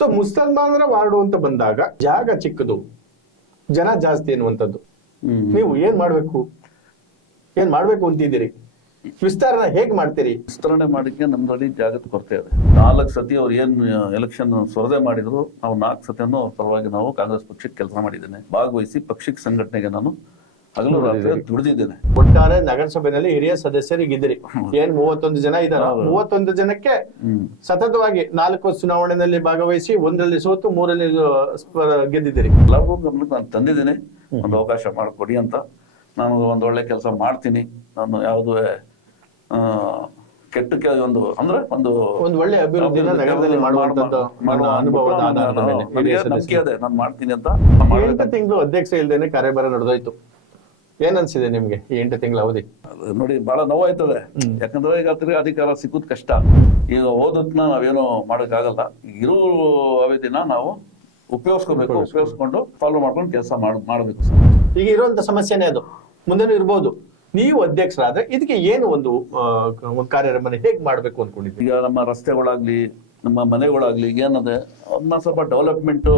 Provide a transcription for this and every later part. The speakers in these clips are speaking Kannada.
ಸೊ ಮುಸಲ್ಮಾನರ ವಾರ್ಡು ಅಂತ ಬಂದಾಗ ಜಾಗ ಚಿಕ್ಕದು, ಜನ ಜಾಸ್ತಿ ಅನ್ನುವಂಥದ್ದು. ನೀವು ಏನ್ ಮಾಡ್ಬೇಕು ಅಂತಿದ್ದೀರಿ? ವಿಸ್ತಾರನ ಹೇಗ್ ಮಾಡ್ತೀರಿ? ವಿಸ್ತರಣೆ ಮಾಡಿಕ್ಕೆ ನಮ್ದ್ರಲ್ಲಿ ಜಾಗದ ಕೊರತೆ ಇದೆ. 4 ಸತಿ ಅವ್ರು ಏನ್ ಎಲೆಕ್ಷನ್ ಸ್ಪರ್ಧೆ ಮಾಡಿದ್ರು, ನಾವು 4 ಸತಿಯನ್ನು ಅವ್ರ ಪರವಾಗಿ ನಾವು ಕಾಂಗ್ರೆಸ್ ಪಕ್ಷಕ್ಕೆ ಕೆಲಸ ಮಾಡಿದ್ದೇನೆ, ಭಾಗವಹಿಸಿ ಪಕ್ಷಕ್ಕೆ ಸಂಘಟನೆಗೆ ನಾನು ಹಗಲು ರಾತ್ರಿ ದುಡಿದಿದ್ದೇನೆ. ಒಟ್ಟಾರೆ ನಗರಸಭೆಯಲ್ಲಿ ಹಿರಿಯ ಸದಸ್ಯರಿಗಿದ್ರಿ, ಏನ್ 31 ಜನ ಇದ್ದಾರೆ. 31 ಜನಕ್ಕೆ ಸತತವಾಗಿ 4 ಚುನಾವಣೆಯಲ್ಲಿ ಭಾಗವಹಿಸಿ, 1ರಲ್ಲಿ ಸೋತು 3ರಲ್ಲಿ ಗೆದ್ದಿದ್ದೀರಿ. ಎಲ್ಲರಿಗೂ ಗಮನಕ್ಕೆ ನಾನು ತಂದಿದ್ದೇನೆ, ಒಂದು ಅವಕಾಶ ಮಾಡಿಕೊಡಿ ಅಂತ. ನಾನು ಒಂದು ಒಳ್ಳೆ ಕೆಲಸ ಮಾಡ್ತೀನಿ. ನಾನು ಯಾವುದೇ ಕೆಟ್ಟ ಒಂದು ಅಂದ್ರೆ ಒಂದು ಒಳ್ಳೆ ಅಭಿವೃದ್ಧಿ ನಗರದಲ್ಲಿ ಮಾಡುವಂತದ್ದು ಅನುಭವದ ಆಧಾರದ ಮೇಲೆ ನಂಬಿಕೆ ಇದೆ, ನಾನು ಮಾಡ್ತೀನಿ ಅಂತ. 8 ತಿಂಗಳು ಅಧ್ಯಕ್ಷ ಇಲ್ದೇನೆ ಕಾರ್ಯಭಾರ ನಡೆದೋಯ್ತು. ಏನ್ ಅನ್ಸಿದೆ ನಿಮ್ಗೆ ಈ 8 ತಿಂಗಳ ಅವಧಿ? ನೋಡಿ, ಬಹಳ ನೋವಾಯ್ತದೆ. ಯಾಕಂದ್ರೆ ಈಗ ಅಧಿಕಾರ ಸಿಕ್ಕುದ್ ಕಷ್ಟ. ಈಗ ಓದತ್ನ ನಾವೇನೋ ಮಾಡಕ್ಕಾಗಲ್ಲ. ಇರೋ ಅವಧಿನ ನಾವು ಉಪಯೋಗಿಸ್ಕೊಂಡು ಫಾಲೋ ಮಾಡ್ಕೊಂಡು ಕೆಲಸ ಮಾಡಬೇಕು ಸರ್. ಈಗ ಇರುವಂತ ಸಮಸ್ಯೆನೇ ಅದು, ಮುಂದೆನೂ ಇರ್ಬೋದು. ನೀವು ಅಧ್ಯಕ್ಷರಾದ್ರೆ ಇದಕ್ಕೆ ಏನು ಒಂದು ಕಾರ್ಯಕ್ರಮ ಹೇಗ್ ಮಾಡ್ಬೇಕು ಅನ್ಕೊಂಡಿದ್ದೀವಿ? ಈಗ ನಮ್ಮ ರಸ್ತೆಗಳಾಗ್ಲಿ, ನಮ್ಮ ಮನೆಗಳಾಗ್ಲಿ ಏನದೆ ಅದನ್ನ ಸ್ವಲ್ಪ ಡೆವಲಪ್ಮೆಂಟ್